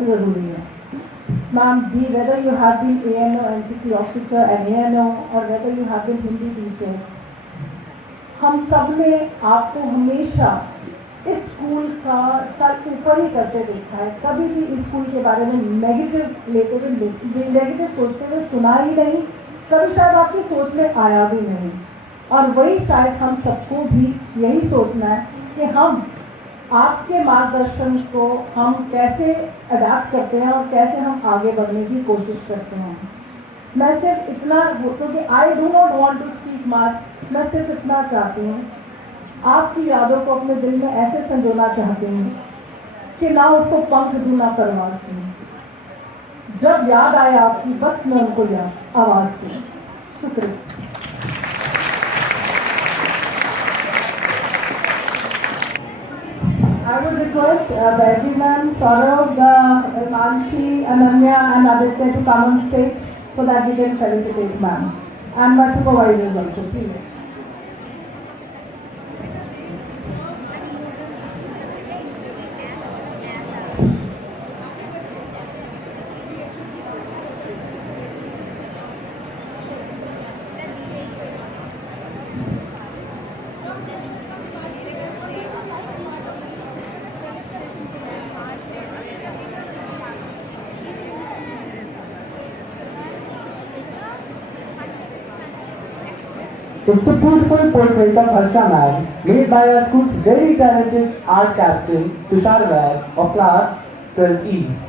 ज़रूरी है। Ma'am, whether you have been ANO, NCC officer and ANO or whether you have been Hindi teacher, हम सब ने आपको हमेशा इस स्कूल का स्तर ऊपर ही करते देखा है। कभी भी इस स्कूल के बारे में नेगेटिव लेते हुए, नेगेटिव सोचते हुए सुना ही नहीं, कभी शायद आपकी सोच में आया भी नहीं। और वही शायद हम सबको भी यही सोचना है कि हम आपके मार्गदर्शन को हम कैसे अडैप्ट करते हैं और कैसे हम आगे बढ़ने की कोशिश करते हैं। मैं सिर्फ इतना, क्योंकि I do not want to speak much, मैं सिर्फ इतना चाहती हूँ, आपकी यादों को अपने दिल में ऐसे संजोना चाहती हूँ कि ना उसको पंख दूँ ना परवाज़ दूँ। जब याद आए आपकी, बस मैं उनको आवाज़ दूँ। शुक्रिया। I would request Betty ma'am, Saurav, Manshi, Ananya and Aditya to come on stage so that we can felicitate ma'am. And my supervisors also, please. It's a beautiful portrait of Harsha ma'am made by our school's very talented art captain Tushar Vaid of class 12E.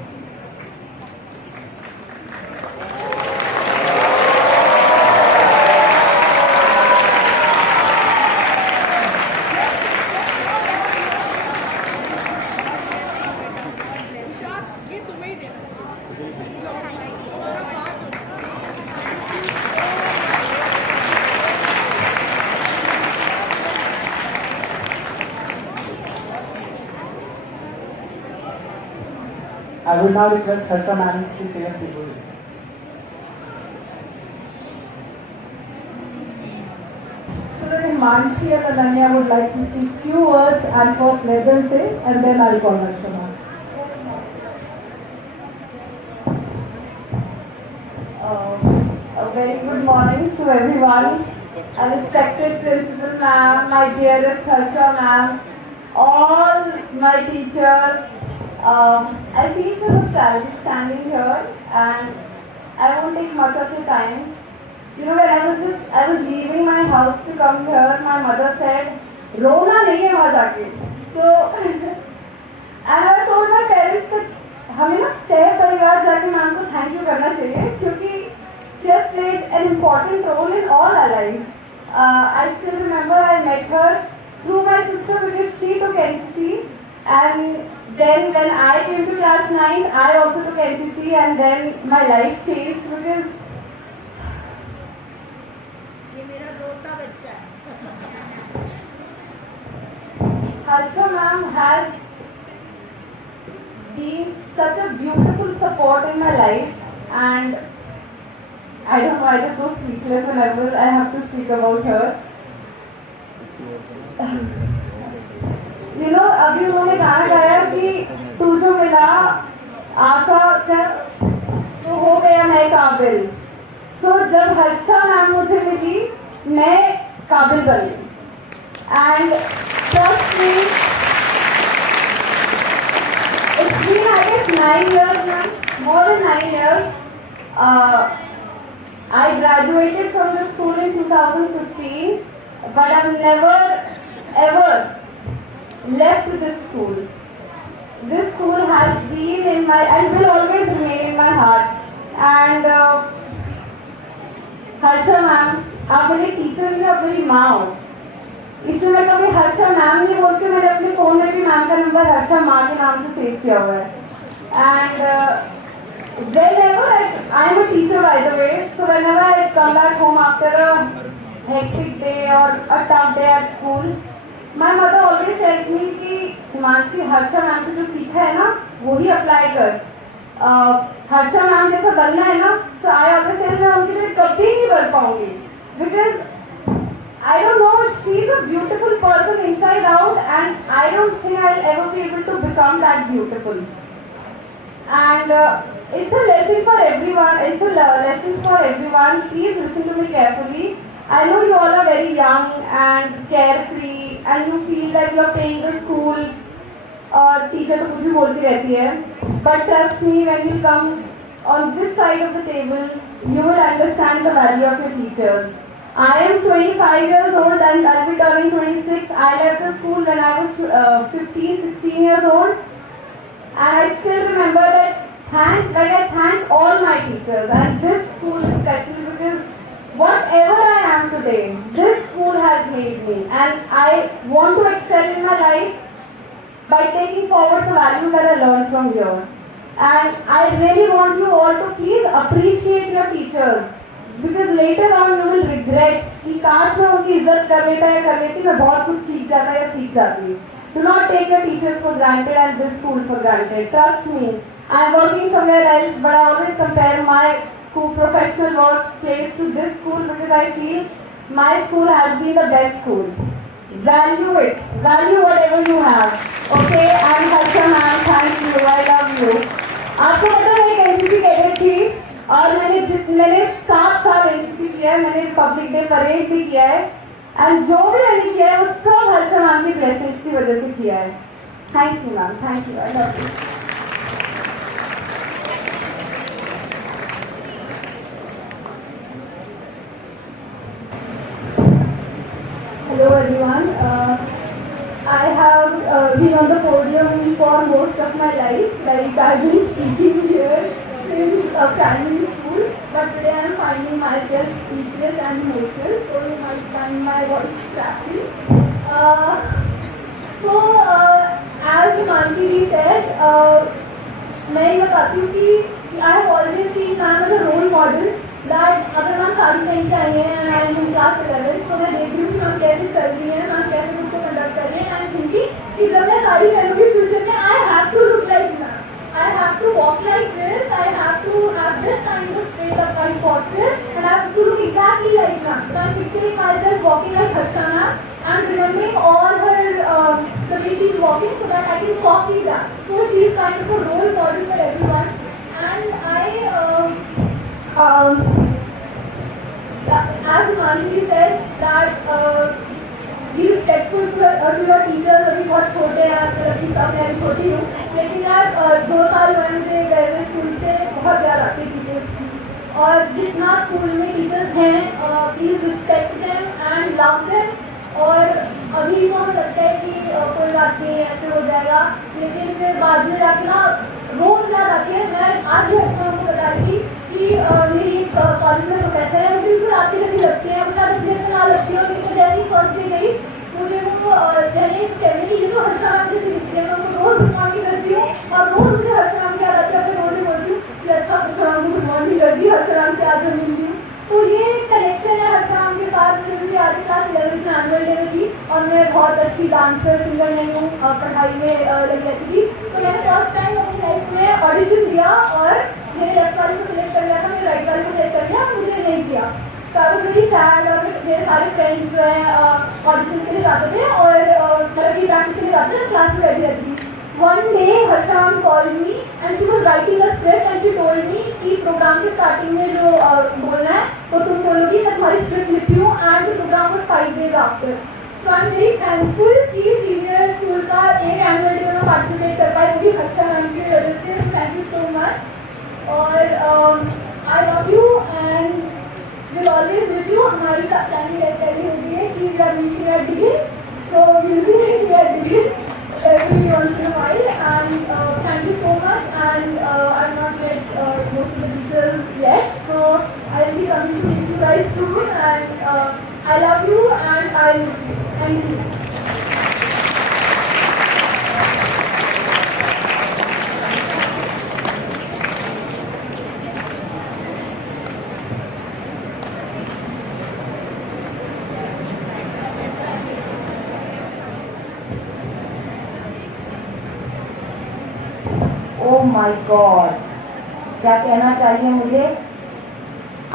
I will now request Harsha ma'am to say a few words. Student Manchi and Ananya would like to speak few words and first let them say and then I'll call Harsha ma'am. A very good morning to everyone. A respected principal ma'am, my dearest Harsha ma'am, all my teachers. I feel so nostalgic standing here and I won't take much of your time. You know, when I was leaving my house to come here, my mother said, "Rona nahi hai wahan jaake." So, and I told my parents that हमें ना सह परिवार जाके ma'am को thank you करना चाहिए क्योंकि she has played an important role in all our lives. I still remember I met her through my sister because she took NCC and then when I came to class 9, I also took NCC and then my life changed because Harsha ma'am has been such a beautiful support in my life and I don't know, I just go speechless whenever I have to speak about her. You know, अभी उन्होंने गाना गाया कि तू जो मिला आशा तो हो गया मैं काबिल. So जब हर्षा मैम मुझे मिली मैं काबिल बनी. And trust me, it's been I guess 9 years now, more than 9 years. I graduated from the school in 2015, but I've never ever left this school. This school has been in my and will always remain in my heart. And Harsha ma'am, आप मेरी teacher भी आप मेरी माँ हो. इसलिए मैं कभी हर्षा मैम नहीं बोलती, मैंने अपने फोन में भी मैम का नंबर हर्षा माँ के नाम से सेव किया हुआ है. And whenever I am a teacher by the way, so whenever I come back home after a hectic day or a tough day at school, my mother always tells me कि Himanshi Harsha ma'am से जो सीखा है ना वो ही apply कर. Harsha ma'am जैसा बनना है ना, so I always say मैं उनकी तरह कभी नहीं बन पाऊंगी because I don't know, she's a beautiful person inside out and I don't think I'll ever be able to become that beautiful. And it's a lesson for everyone. Please listen to me carefully. I know you all are very young and carefree and you feel that you are paying the school और teacher तो कुछ भी बोलती रहती है. But trust me, when you come on this side of the table, you will understand the value of your teachers. I am 25 years old and I'll be turning 26. I left the school when I was 16 years old. And I still remember that I thank all my teachers and this school is special because whatever I am today, this school has made me and I want to excel in my life by taking forward the values that I learned from here. And I really want you all to please appreciate your teachers because later on you will regret कि काश मैं उनकी इज्जत कर लेता या कर लेती, मैं बहुत कुछ सीख जाता या सीख जाती. Do not take your teachers for granted and this school for granted. Trust me, I am working somewhere else, but I always compare my school professional workplace to this school because I feel my school has been the best school. Value it. Value whatever you have. Okay, I am Harsha ma'am. Thank you. I love you. आपको पता है मैं एक NCC cadet थी और मैंने 7 साल NCC किया है. मैंने रिपब्लिक डे परेड भी किया है. एंड जो भी मैंने किया है वो सब हर्षा मैम की ब्लेसिंग्स की वजह से किया है. Thank you ma'am. Thank you. I love you. speaking here since primary school, but today I am finding myself speechless and emotional, so you might find my voice cracking. As Himanshi said, मैं ये बताती हूँ कि I have always seen ma'am as a role model that अगर ma'am sari पहन के आई हैं and I am in class 11 तो मैं देख रही हूँ कि मैम कैसे चल रही हैं, मैम कैसे खुद को कंडक्ट कर रही हैं एंड थिंकिंग कि जब मैं साड़ी पहनूंगी फ्यूचर में I have to look like ma'am, I have to walk like this, I have to have this kind of straight upright posture and I have to look exactly like ma'am. So I am picturing myself walking like Harshana and remembering all her the way she is walking so that I can copy that. So she is kind of a role model for everyone and as Himanshi said that be respectful to your teachers. अभी बहुत छोटे हैं आजकल, अभी सब मैं भी छोटी हूँ, लेकिन यार 2 साल हुए मुझे गए हुए स्कूल से, बहुत याद आती है टीचर्स की। और जितना स्कूल में टीचर्स हैं please respect them and love them. और अभी तो हमें लगता है कि कोई बात नहीं ऐसे हो जाएगा, लेकिन फिर बाद में जाके ना रोज़ याद आती है। मैं आज भी हस्बैंड को बता रही थी कि मेरी एक कॉलेज में प्रोफेसर है, मुझे बिल्कुल आपकी जैसी लगती है, उसका इसलिए में ना लगती है, लेकिन जैसे ही फर्स्ट डे गई मुझे वो कहने की ये तो हर्षा मैम जैसी दिखती है। मैं उनको रोज़ गुड मॉर्निंग करती हूँ और रोज़ मुझे हर्षा मैम की याद आती है, फिर रोज़ ही बोलती हूँ कि अच्छा हर्षा मैम को गुड मॉर्निंग कर दी, हर्षा मैम से आज जो मिल रही हूँ। तो ये कनेक्शन है हर्षा मैम के साथ। मुझे भी आज क्लास 11 में एनुअल डे में थी और मैं बहुत अच्छी डांसर सिंगर नहीं हूँ, पढ़ाई में लगी रहती थी, तो मैंने फर्स्ट टाइम अपनी लाइफ में ऑडिशन दिया और मेरे लेफ्ट वाले को सिलेक्ट कर लिया था, मेरे राइट वाले को सिलेक्ट कर लिया, मुझे नहीं किया। तो आई वाज वेरी सैड और मेरे सारे फ्रेंड्स जो हैं ऑडिशन के लिए जाते थे और मतलब की प्रैक्टिस के लिए जाते थे, क्लास में बैठी रहती थी। One day Harsha ma'am called me and she was writing a script and she told me कि प्रोग्राम के स्टार्टिंग में जो बोलना है तो तुम बोलोगी, मैं तुम्हारी स्क्रिप्ट लिखती हूँ and the programme was 5 days after. So I am very thankful कि सीनियर स्कूल का एक एनुअल डे में पार्टिसिपेट कर पाई, वो भी हर्षा मैम की वजह से। थैंक यू सो मच और I love you and will always miss you. हमारी प्लानिंग ऐसी हो गई है कि we are meeting at degree, so will be meeting at degree every once in a while and thank you so much and I've not read most of the teachers yet, so I'll be coming to meet you guys soon and I love you and I miss you. Thank you. Oh my God, क्या कहना चाहिए मुझे।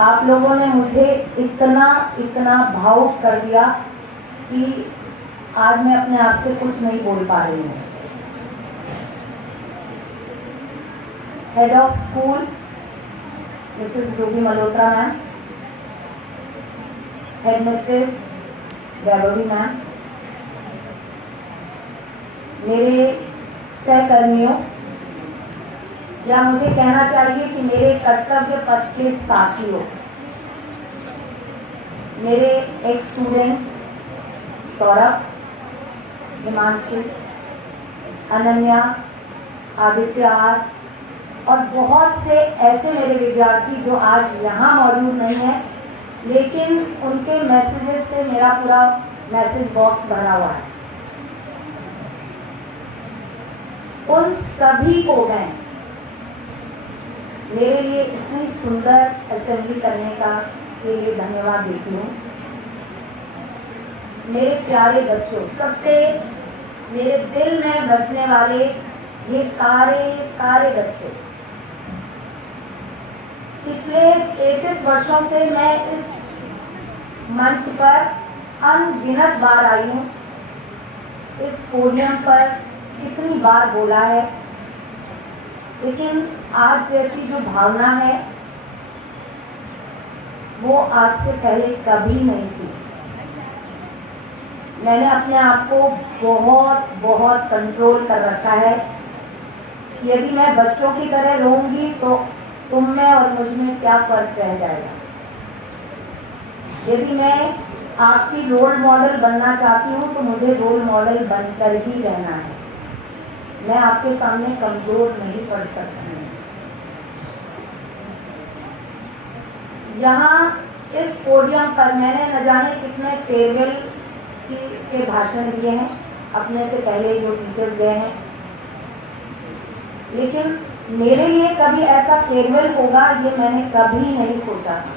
आप लोगों ने मुझे इतना भावुक कर दिया कि आज मैं अपने आप से कुछ नहीं बोल पा रही हूँ। Head of school Mrs Ruby Malhotra ma'am, head mistress Vaibhavi ma'am, मेरे सहकर्मियों या मुझे कहना चाहिए कि मेरे कर्तव्य पथ के साथियों, मेरे एक स्टूडेंट सौरभ, हिमांशु, अनन्या, आदित्य आर और बहुत से ऐसे मेरे विद्यार्थी जो आज यहाँ मौजूद नहीं हैं, लेकिन उनके मैसेजेस से मेरा पूरा मैसेज बॉक्स भरा हुआ है। उन सभी को मैं मेरे लिए इतनी सुंदर असेंबली करने का के लिए धन्यवाद देती हूँ। मेरे प्यारे बच्चों, सबसे मेरे दिल में बसने वाले ये सारे बच्चे, पिछले 31 वर्षों से मैं इस मंच पर अनगिनत बार आई हूँ, इस पोडियम पर कितनी बार बोला है, लेकिन आज जैसी जो भावना है वो आज से पहले कभी नहीं थी। मैंने अपने आप को बहुत कंट्रोल कर रखा है। यदि मैं बच्चों की तरह रहूंगी तो तुम में और मुझ में क्या फर्क रह जाएगा। यदि मैं आपकी रोल मॉडल बनना चाहती हूँ तो मुझे रोल मॉडल बनकर ही रहना है। मैं आपके सामने कमजोर नहीं पड़ सकती। यहाँ इस पोडियम पर मैंने न जाने कितने फेयरवेल के भाषण दिए हैं, अपने से पहले जो टीचर्स गए हैं, लेकिन मेरे लिए कभी ऐसा फेयरवेल होगा ये मैंने कभी नहीं सोचा था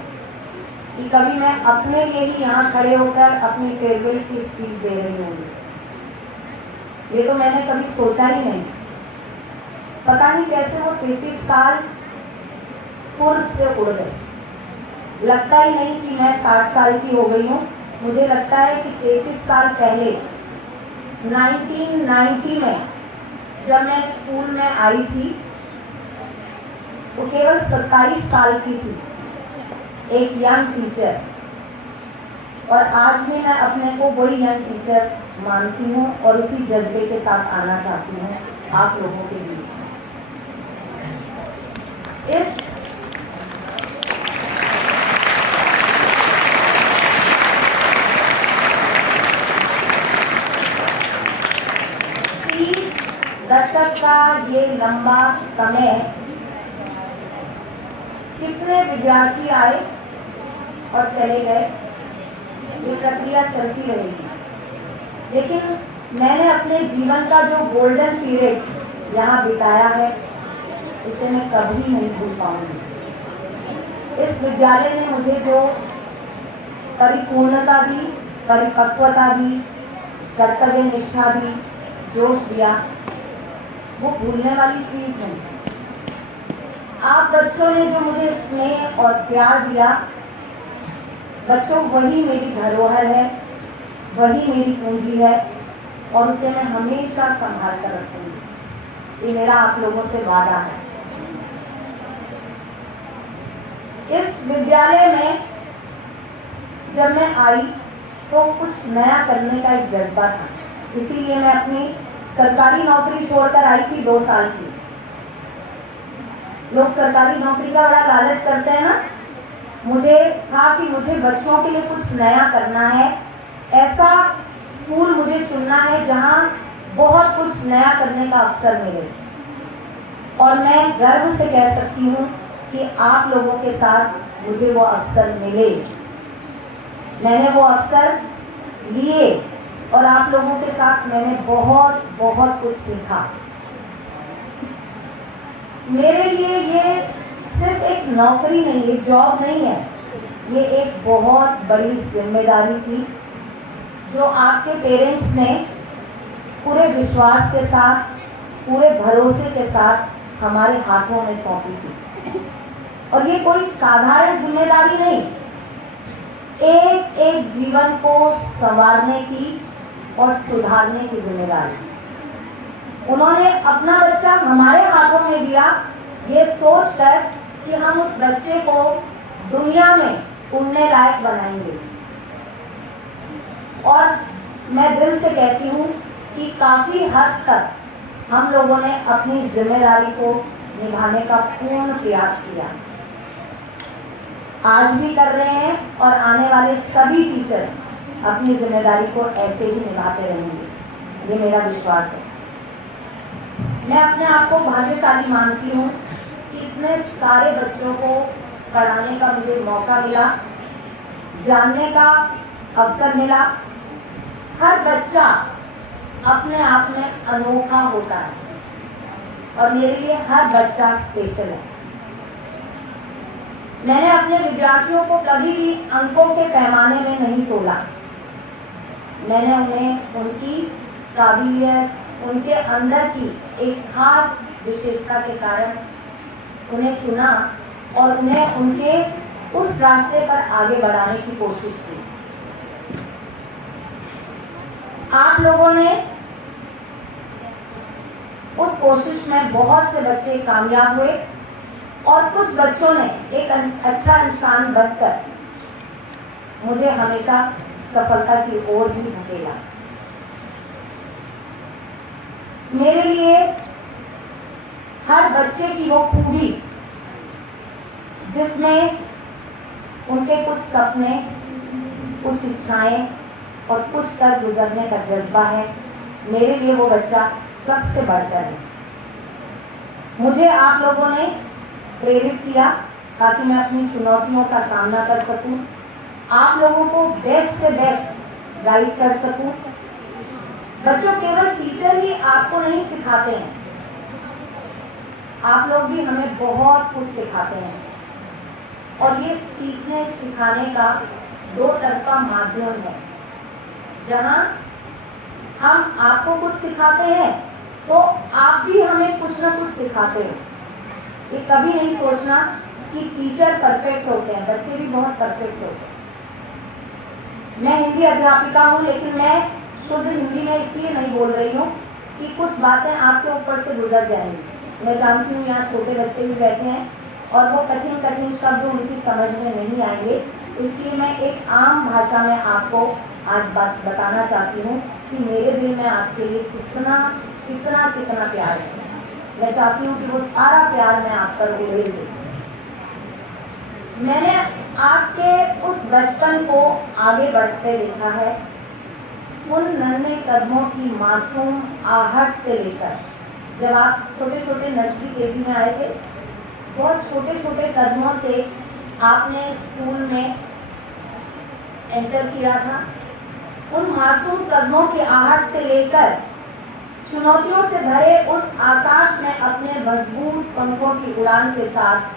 कि कभी मैं अपने लिए ही यहाँ खड़े होकर अपनी फेयरवेल की स्पीच दे रही हूँ। ये तो मैंने कभी सोचा ही नहीं। पता नहीं कैसे वो 33 साल पूर्व से उड़ गए। लगता ही नहीं कि मैं 60 साल की हो गई हूँ। मुझे लगता है कि 33 साल पहले 1990 में जब मैं स्कूल में आई थी तो केवल 27 साल की थी, एक यंग टीचर, और आज भी मैं अपने को वही यंग टीचर मानती हूँ और उसी जज्बे के साथ आना चाहती हूँ आप लोगों के बीच। इस दशक का ये लंबा समय कितने विद्यार्थी आए और चले गए, ये प्रक्रिया चलती रहेगी, लेकिन मैंने अपने जीवन का जो गोल्डन पीरियड यहाँ बिताया है इसे मैं कभी नहीं भूल पाऊंगी। इस विद्यालय ने मुझे जो परिपूर्णता दी, परिपक्वता दी, कर्तव्य निष्ठा दी, जोश दिया, वो भूलने वाली चीज नहीं। आप बच्चों ने जो मुझे स्नेह और प्यार दिया, बच्चों वही मेरी धरोहर है, वही मेरी पूंजी है और उसे मैं हमेशा संभाल कर रखूंगी। ये मेरा आप लोगों से वादा है। इस विद्यालय में जब मैं आई तो कुछ नया करने का एक जज्बा था, इसीलिए मैं अपनी सरकारी नौकरी छोड़कर आई थी 2 साल की। लोग सरकारी नौकरी का बड़ा लालच करते हैं ना। मुझे था कि मुझे बच्चों के लिए कुछ नया करना है, ऐसा स्कूल मुझे चुनना है जहां बहुत कुछ नया करने का अवसर मिले। और मैं गर्व से कह सकती हूँ कि आप लोगों के साथ मुझे वो अवसर मिले। मैंने वो अवसर लिए और आप लोगों के साथ मैंने बहुत बहुत कुछ सीखा। मेरे लिए ये सिर्फ एक नौकरी नहीं, एक जॉब नहीं है, ये एक बहुत बड़ी जिम्मेदारी थी जो आपके पेरेंट्स ने पूरे विश्वास के साथ, पूरे भरोसे के साथ हमारे हाथों में सौंपी थी। और ये कोई साधारण जिम्मेदारी नहीं, एक एक जीवन को संवारने की और सुधारने की जिम्मेदारी। उन्होंने अपना बच्चा हमारे हाथों में दिया, ये सोचकर कि हम उस बच्चे को दुनिया में उड़ने लायक बनाएंगे। और मैं दिल से कहती हूँ कि काफी हद तक हम लोगों ने अपनी जिम्मेदारी को निभाने का पूर्ण प्रयास किया, आज भी कर रहे हैं और आने वाले सभी टीचर्स अपनी जिम्मेदारी को ऐसे ही निभाते रहेंगे, ये मेरा विश्वास है। मैं अपने आप को भाग्यशाली मानती हूँ कि इतने सारे बच्चों को पढ़ाने का मुझे मौका मिला, जानने का अवसर मिला। हर बच्चा अपने आप में अनोखा होता है और मेरे लिए हर बच्चा स्पेशल है। मैंने अपने विद्यार्थियों को कभी भी अंकों के पैमाने में नहीं तोला। मैंने उन्हें उनकी काबिलियत, उनके अंदर की एक खास विशेषता के कारण उन्हें चुना और उन्हें उनके उस रास्ते पर आगे बढ़ाने की कोशिश की। आप लोगों ने उस कोशिश में बहुत से बच्चे कामयाब हुए और कुछ बच्चों ने एक अच्छा इंसान बनकर मुझे हमेशा सफलता की ओर ही धकेला। मेरे लिए हर बच्चे की वो खूबी जिसमें उनके कुछ सपने, कुछ इच्छाएं और कुछ कर गुजरने का जज्बा है, मेरे लिए वो बच्चा सबसे बढ़कर है। मुझे आप लोगों ने प्रेरित किया ताकि मैं अपनी चुनौतियों का सामना कर सकूं, आप लोगों को बेस्ट से बेस्ट गाइड कर सकूं। बच्चों, केवल टीचर ही आपको नहीं सिखाते हैं, आप लोग भी हमें बहुत कुछ सिखाते हैं। और ये सीखने सिखाने का दो तरफा माध्यम है। जहाँ हम आपको कुछ सिखाते हैं तो आप भी हमें कुछ ना कुछ सिखाते हो। ये कभी नहीं सोचना कि टीचर परफेक्ट होते हैं, बच्चे भी बहुत परफेक्ट होते हैं। मैं हिंदी अध्यापिका हूँ, लेकिन मैं शुद्ध हिंदी में इसलिए नहीं बोल रही हूँ कि कुछ बातें आपके ऊपर से गुजर जाएंगी। मैं जानती हूँ यहाँ छोटे बच्चे भी बैठे हैं और वो कठिन कठिन शब्द उनकी समझ में नहीं आएंगे, इसलिए मैं एक आम भाषा में आपको आज बात बताना चाहती हूँ कि मेरे दिल में आपके लिए कितना कितना कितना प्यार है। मैं चाहती हूँ कि वो सारा प्यार मैं आप पर उड़ेल दूँ। मैंने आपके उस बचपन को आगे बढ़ते देखा है, उन नन्हे कदमों की मासूम आहट से लेकर जब आप छोटे छोटे नर्सरी केजी में आए थे, बहुत छोटे छोटे कदमों से आपने स्कूल में एंटर किया था। उन मासूम कदमों की आहट से लेकर चुनौतियों से भरे उस आकाश में अपने मजबूत पंखों की उड़ान के साथ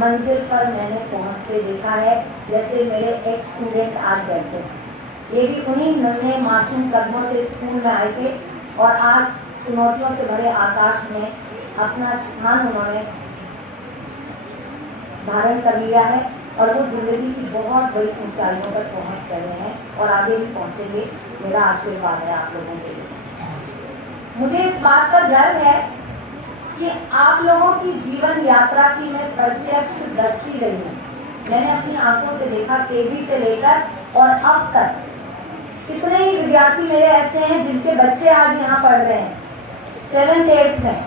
मंजिल पर मैंने पहुंचते देखा है, जैसे मेरे एक स्टूडेंट आज बैठे हैं। ये भी उन्हीं नन्हे मासूम कदमों से स्कूल में आए थे और आज चुनौतियों से भरे आकाश में अपना स्थान उन्होंने धारण कर लिया है और वो जिंदगी की बहुत बड़ी ऊंचाइयों पर पहुंच रहे हैं और आगे भी पहुंचेंगे। मेरा आशीर्वाद है आप लोगों के लिए। मुझे इस बात का गर्व है कि आप लोगों की जीवन यात्रा की मैं प्रत्यक्षदर्शी रही हूँ। मैंने अपनी आंखों से देखा, केजी से लेकर और अब तक कितने ही विद्यार्थी मेरे ऐसे हैं जिनके बच्चे आज यहाँ पढ़ रहे हैं 7th 8th में।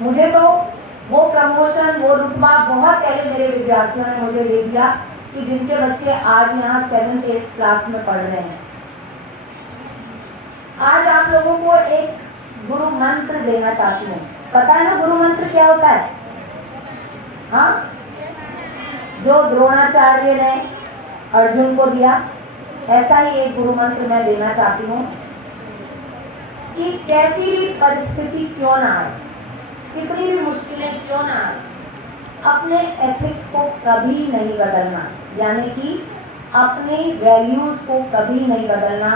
मुझे तो वो प्रमोशन, वो रुतबा बहुत पहले मेरे विद्यार्थियों ने मुझे दे दिया कि जिनके बच्चे आज यहाँ 7th 8th क्लास में पढ़ रहे हैं। आज आप लोगों को एक गुरु मंत्र देना चाहती हूँ। पता है ना गुरु मंत्र क्या होता है? हाँ, जो द्रोणाचार्य ने अर्जुन को दिया, ऐसा ही एक गुरु मंत्र मैं देना चाहती हूँ कि कैसी भी परिस्थिति क्यों ना आए, कितनी भी मुश्किलें क्यों ना आए, अपने एथिक्स को कभी नहीं बदलना, यानी कि अपने वैल्यूज को कभी नहीं बदलना,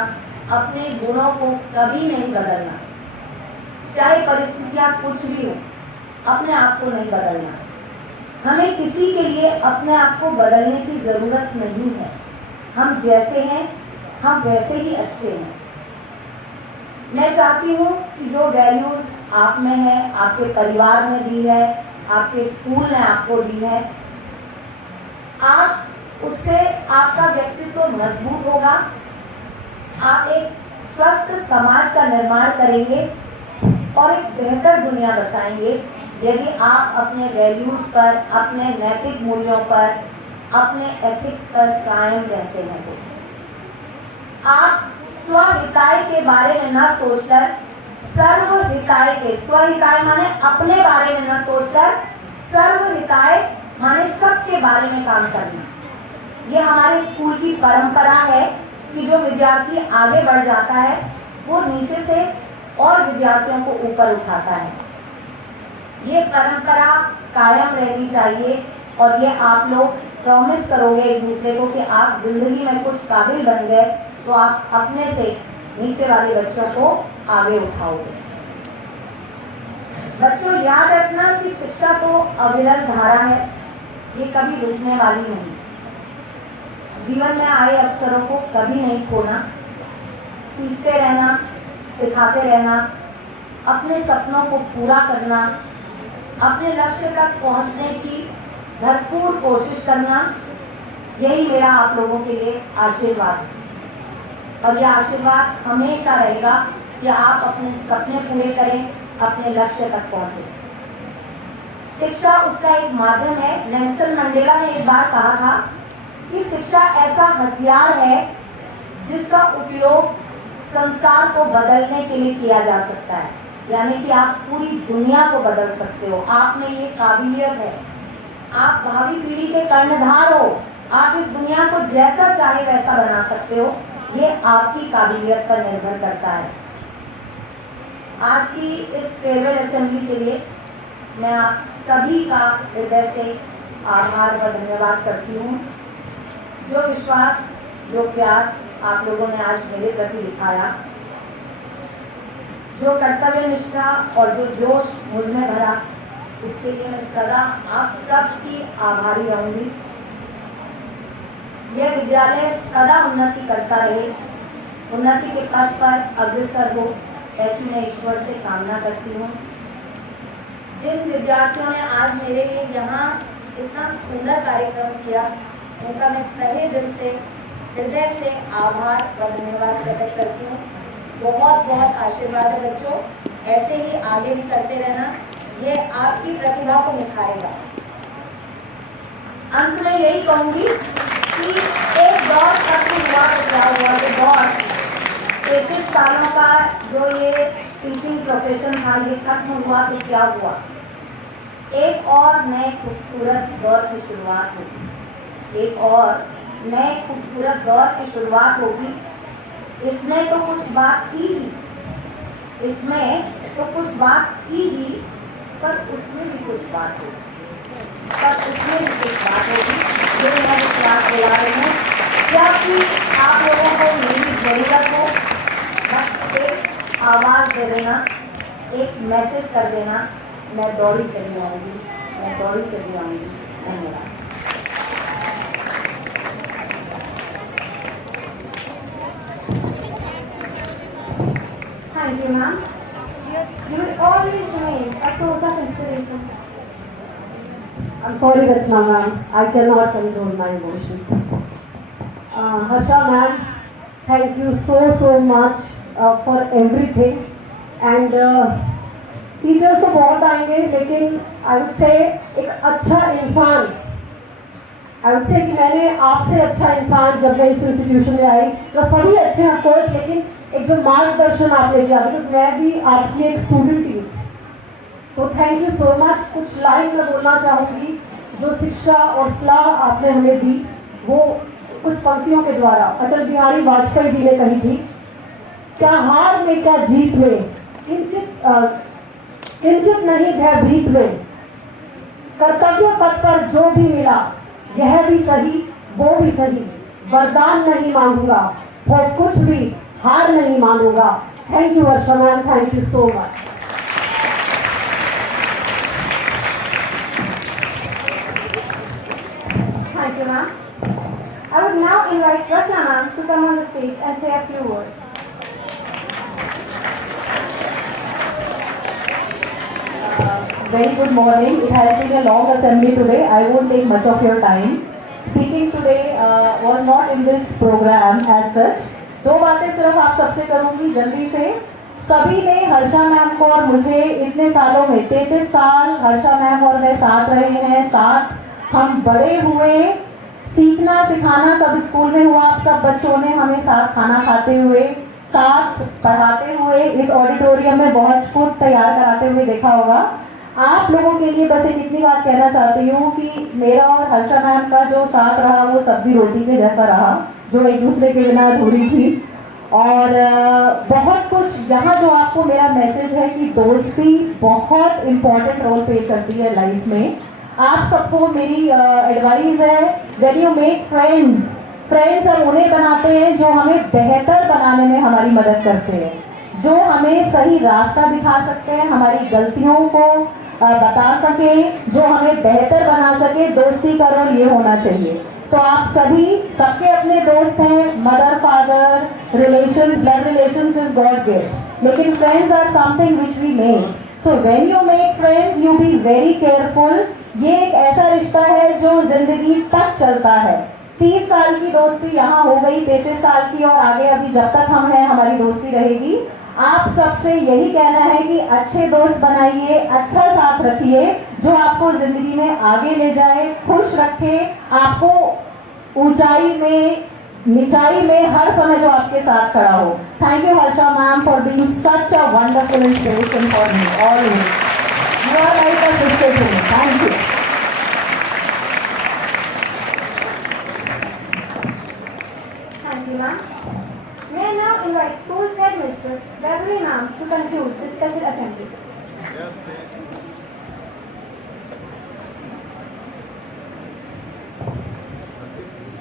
अपने गुणों को कभी नहीं बदलना। चाहे परिस्थितियां कुछ भी हो, अपने आप को नहीं बदलना। हमें किसी के लिए अपने आप को बदलने की जरूरत नहीं है। हम जैसे हैं हम वैसे ही अच्छे हैं। मैं चाहती हूँ कि जो वैल्यूज आप में है, आपके परिवार ने दी है, आपके स्कूल ने आपको दी है, आप उससे आपका व्यक्तित्व मजबूत होगा। आप एक स्वस्थ समाज का निर्माण करेंगे और एक बेहतर दुनिया बसाएंगे यदि आप अपने वैल्यूज पर, अपने नैतिक मूल्यों पर, अपने एथिक्स पर कायम रहते हैं। तो आप स्वहिताय के बारे में न सोचकर सर्वहिताय के, स्वहिताय माने अपने बारे में न सोचकर सर्वहिताय माने सबके बारे में काम करना। ये हमारे स्कूल की परंपरा है कि जो विद्यार्थी आगे बढ़ जाता है वो नीचे से और विद्यार्थियों को ऊपर उठाता है। ये परंपरा कायम रहनी चाहिए और ये आप लोग प्रॉमिस करोगे एक दूसरे को कि आप जिंदगी में कुछ काबिल बन गए तो आप अपने से नीचे वाले बच्चों को आगे उठाओगे। बच्चों, याद रखना कि शिक्षा तो अविरल धारा है, ये कभी रुकने वाली नहीं। जीवन में आए अवसरों को कभी नहीं खोना, सीखते रहना, सिखाते रहना, अपने सपनों को पूरा करना, अपने लक्ष्य तक पहुंचने की भरपूर कोशिश करना, यही मेरा आप लोगों के लिए आशीर्वाद है। और यह आशीर्वाद हमेशा रहेगा कि आप अपने सपने पूरे करें, अपने लक्ष्य तक पहुंचे। शिक्षा उसका एक माध्यम है। नेल्सन मंडेला ने एक बार कहा था कि शिक्षा ऐसा हथियार है जिसका उपयोग संसार को बदलने के लिए किया जा सकता है, यानी कि आप पूरी दुनिया को बदल सकते हो। आप में ये काबिलियत है आप भावी पीढ़ी के कर्णधार हो, आप इस दुनिया को जैसा चाहे वैसा बना सकते हो, ये आपकी काबिलियत पर निर्भर करता है। आज की इस फेयरवेल असेंबली के लिए मैं आप सभी का हृदय से आभार और धन्यवाद करती हूँ। जो विश्वास, जो प्यार आप लोगों ने आज मेरे प्रति दिखाया, जो कर्तव्य निष्ठा और जो जोश मुझ में भरा, इसके लिए मैं सदा आप सब की आभारी रहूंगी। यह विद्यालय सदा उन्नति करता रहे, उन्नति के पथ पर अग्रसर हो, ऐसी मैं ईश्वर से कामना करती हूँ। जिन विद्यार्थियों ने आज मेरे लिए यहाँ इतना सुंदर कार्यक्रम किया, उनका मैं तहे दिल से, हृदय से आभार और धन्यवाद प्रकट करती हूँ। बहुत बहुत आशीर्वाद है बच्चों, ऐसे ही आगे भी करते रहना, ये आपकी प्रतिभा को निखारेगा। अंत में यही कहूँगी कि एक दौर खत्म हुआ तो क्या हुआ, ये दौर 33 सालों का जो ये टीचिंग प्रोफेशन था, ये खत्म हुआ तो क्या हुआ, एक और नए खूबसूरत दौर की शुरुआत होगी, एक और नए खूबसूरत दौर की शुरुआत होगी। इसमें तो कुछ बात की थी, इसमें तो कुछ बात की थी, पर उसमें भी कुछ बात होगी, पर उसमें भी कुछ बात होगी, जो मैं विश्वास दिला रही हूँ। क्योंकि आप लोगों को मेरी ज़रूरत हो, बस एक आवाज़ दे देना, एक मैसेज कर देना, मैं दौड़ी चली आऊँगी, मैं दौड़ी चली आऊँगी। धन्यवाद। Thank you, ma'am. You will always remain a source of inspiration. I'm sorry, Rachna ma'am. I cannot control my emotions. Harsha ma'am, thank you so much for everything. And teachers तो बहुत आएंगे, लेकिन आई वुड से एक अच्छा इंसान, I would say कि मैंने आपसे अच्छा इंसान जब मैं इस इंस्टीट्यूशन में आई, तो सभी अच्छे हैं ऑफकोर्स, लेकिन एक जो मार्गदर्शन आपने किया, बिकॉज मैं भी आपकी एक स्टूडेंट ही हूँ। तो थैंक यू सो मच। कुछ लाइन में बोलना चाहूँगी, जो शिक्षा और सलाह आपने हमें दी, वो कुछ पंक्तियों के द्वारा अटल बिहारी वाजपेयी जी ने कही थी, क्या हार में क्या जीत में, किंचित नहीं भयभीत में, कर्तव्य पथ पर जो भी मिला, यह भी सही वो भी सही, वरदान नहीं मांगूंगा और कुछ भी हार नहीं मानूंगा। Thank you Varsha ma'am, thank you so much. Thank you, ma'am. I would now invite Ratna ma'am to come on the stage and say a few words. Very good morning. It has been a long assembly today. I won't take much of your time. Speaking today was not in this program as such. दो बातें सिर्फ आप सबसे करूंगी जल्दी से। सभी ने हर्षा मैम को और मुझे इतने सालों में 33 साल हर्षा मैम और मैं साथ रहे हैं, साथ हम बड़े हुए, सीखना सिखाना सब स्कूल में हुआ, सब बच्चों ने हमें साथ खाना खाते हुए, साथ पढ़ाते हुए, इस ऑडिटोरियम में बहुत कुछ तैयार कराते हुए देखा होगा। आप लोगों के लिए बस एक इतनी बात कहना चाहती हूँ कि मेरा और हर्षा मैम का जो साथ रहा वो सब्जी रोटी के जैसा रहा, जो एक दूसरे के बिना अधूरी थी। और बहुत कुछ यहाँ जो आपको मेरा मैसेज है कि दोस्ती बहुत इम्पोर्टेंट रोल प्ले करती है लाइफ में। आप सबको मेरी एडवाइस है, व्हेन यू मेक फ्रेंड्स हम उन्हें बनाते हैं जो हमें बेहतर बनाने में हमारी मदद करते हैं, जो हमें सही रास्ता दिखा सकते हैं, हमारी गलतियों को बता सके, जो हमें बेहतर बना सके। दोस्ती का रोल ये होना चाहिए। तो आप सभी सबके अपने दोस्त हैं, mother father relation, blood relation is God gift, लेकिन friends are something which we make. So when you make friends you be very careful. ये एक ऐसा रिश्ता है जो जिंदगी तक चलता है। 30 साल की दोस्ती यहाँ हो गई, 33 साल की, और आगे अभी जब तक हम हैं हमारी दोस्ती रहेगी। आप सबसे यही कहना है कि अच्छे दोस्त बनाइए, अच्छा साथ रखिए, जो आपको जिंदगी में आगे ले जाए, खुश रखे, आपको ऊंचाई में निचाई में हर समय जो आपके साथ खड़ा हो। Thank you Harsha ma'am for being such a wonderful inspiration for me always. You are like a sister to me. Thank you.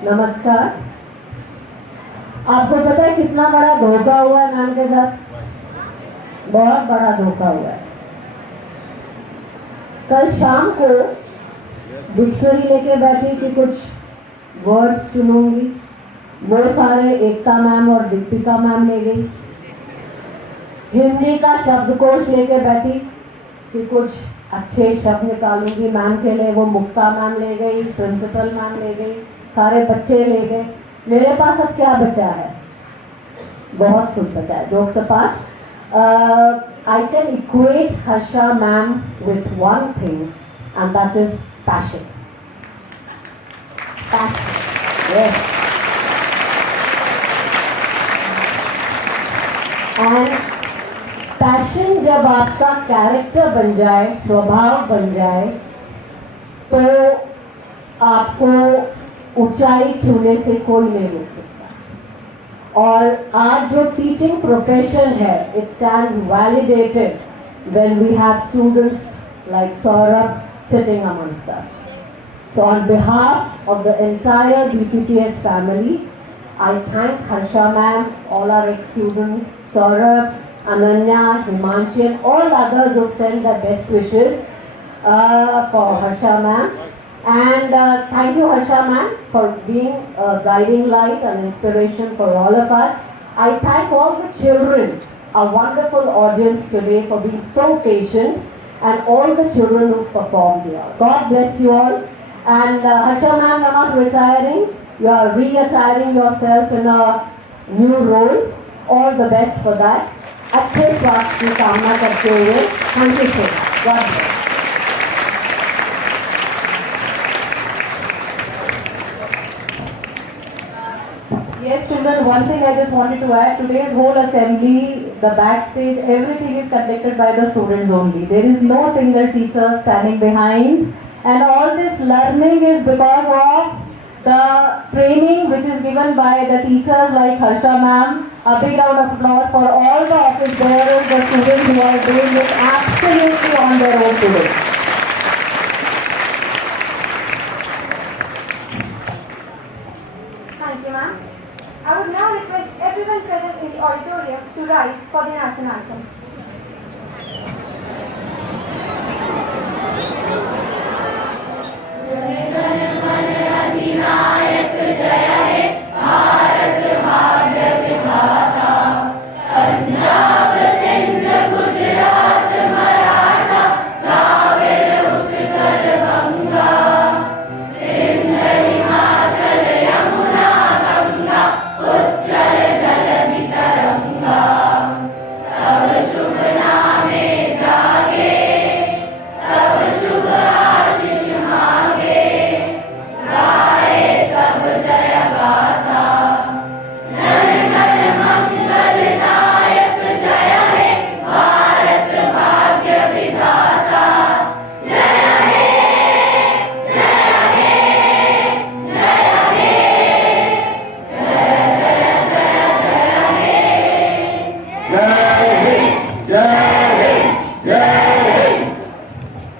नमस्कार। आपको पता है कितना बड़ा धोखा हुआ है मैम के साथ? बहुत बड़ा धोखा हुआ है। कल शाम को डिक्शनरी लेके बैठी कि कुछ वर्ड्स चुनूंगी, वो सारे एकता मैम और दीपिका मैम ले गई। हिंदी का शब्दकोश लेके बैठी कि कुछ अच्छे शब्द निकालूंगी मैम के लिए, वो मुक्ता मैम ले गई, प्रिंसिपल मैम ले गई, सारे बच्चे ले गए। मेरे पास अब क्या बचा है? बहुत कुछ बचा है। Jokes apart, I can equate Harsha ma'am with one thing, and that is passion. Passion, yes. And passion जब आपका कैरेक्टर बन जाए, स्वभाव बन जाए, तो आपको ऊंचाई छूने से कोई नहीं रोक सकता। और आज जो टीचिंग प्रोफेशन है, it stands validated when we have students like Saurabh sitting amongst us. So on behalf of the entire BPPS family, I thank Harsha ma'am, all our ex-students, Saurabh, Ananya, Himanshi, and all others who sent their best wishes for Harsha ma'am. And thank you Harsha ma'am for being a guiding light and inspiration for all of us. I thank all the children, a wonderful audience today, for being so patient, and all the children who performed here. God bless you all. And Harsha ma'am, you're not retiring, you are re-attiring yourself in a new role. All the best for that. अच्छे स्वास्थ्य की कामना करते हुए thank you so much. God bless. Yes, children, one thing I just wanted to add, today's whole assembly, the backstage, everything is conducted by the students only. There is no single teacher standing behind, and all this learning is because of the training which is given by the teachers like Harsha ma'am. A big round of applause for all the office bearers, the students who are doing it absolutely on their own today. Thank you, ma'am. I would now request everyone present in the auditorium to rise for the national anthem.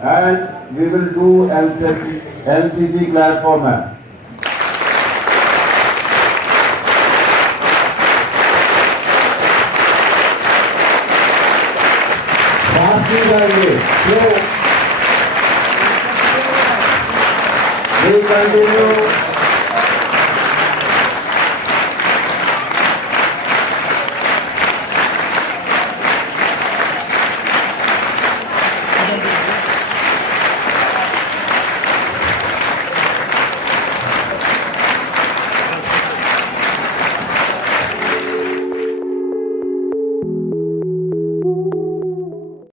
And we will do LCC class format. We continue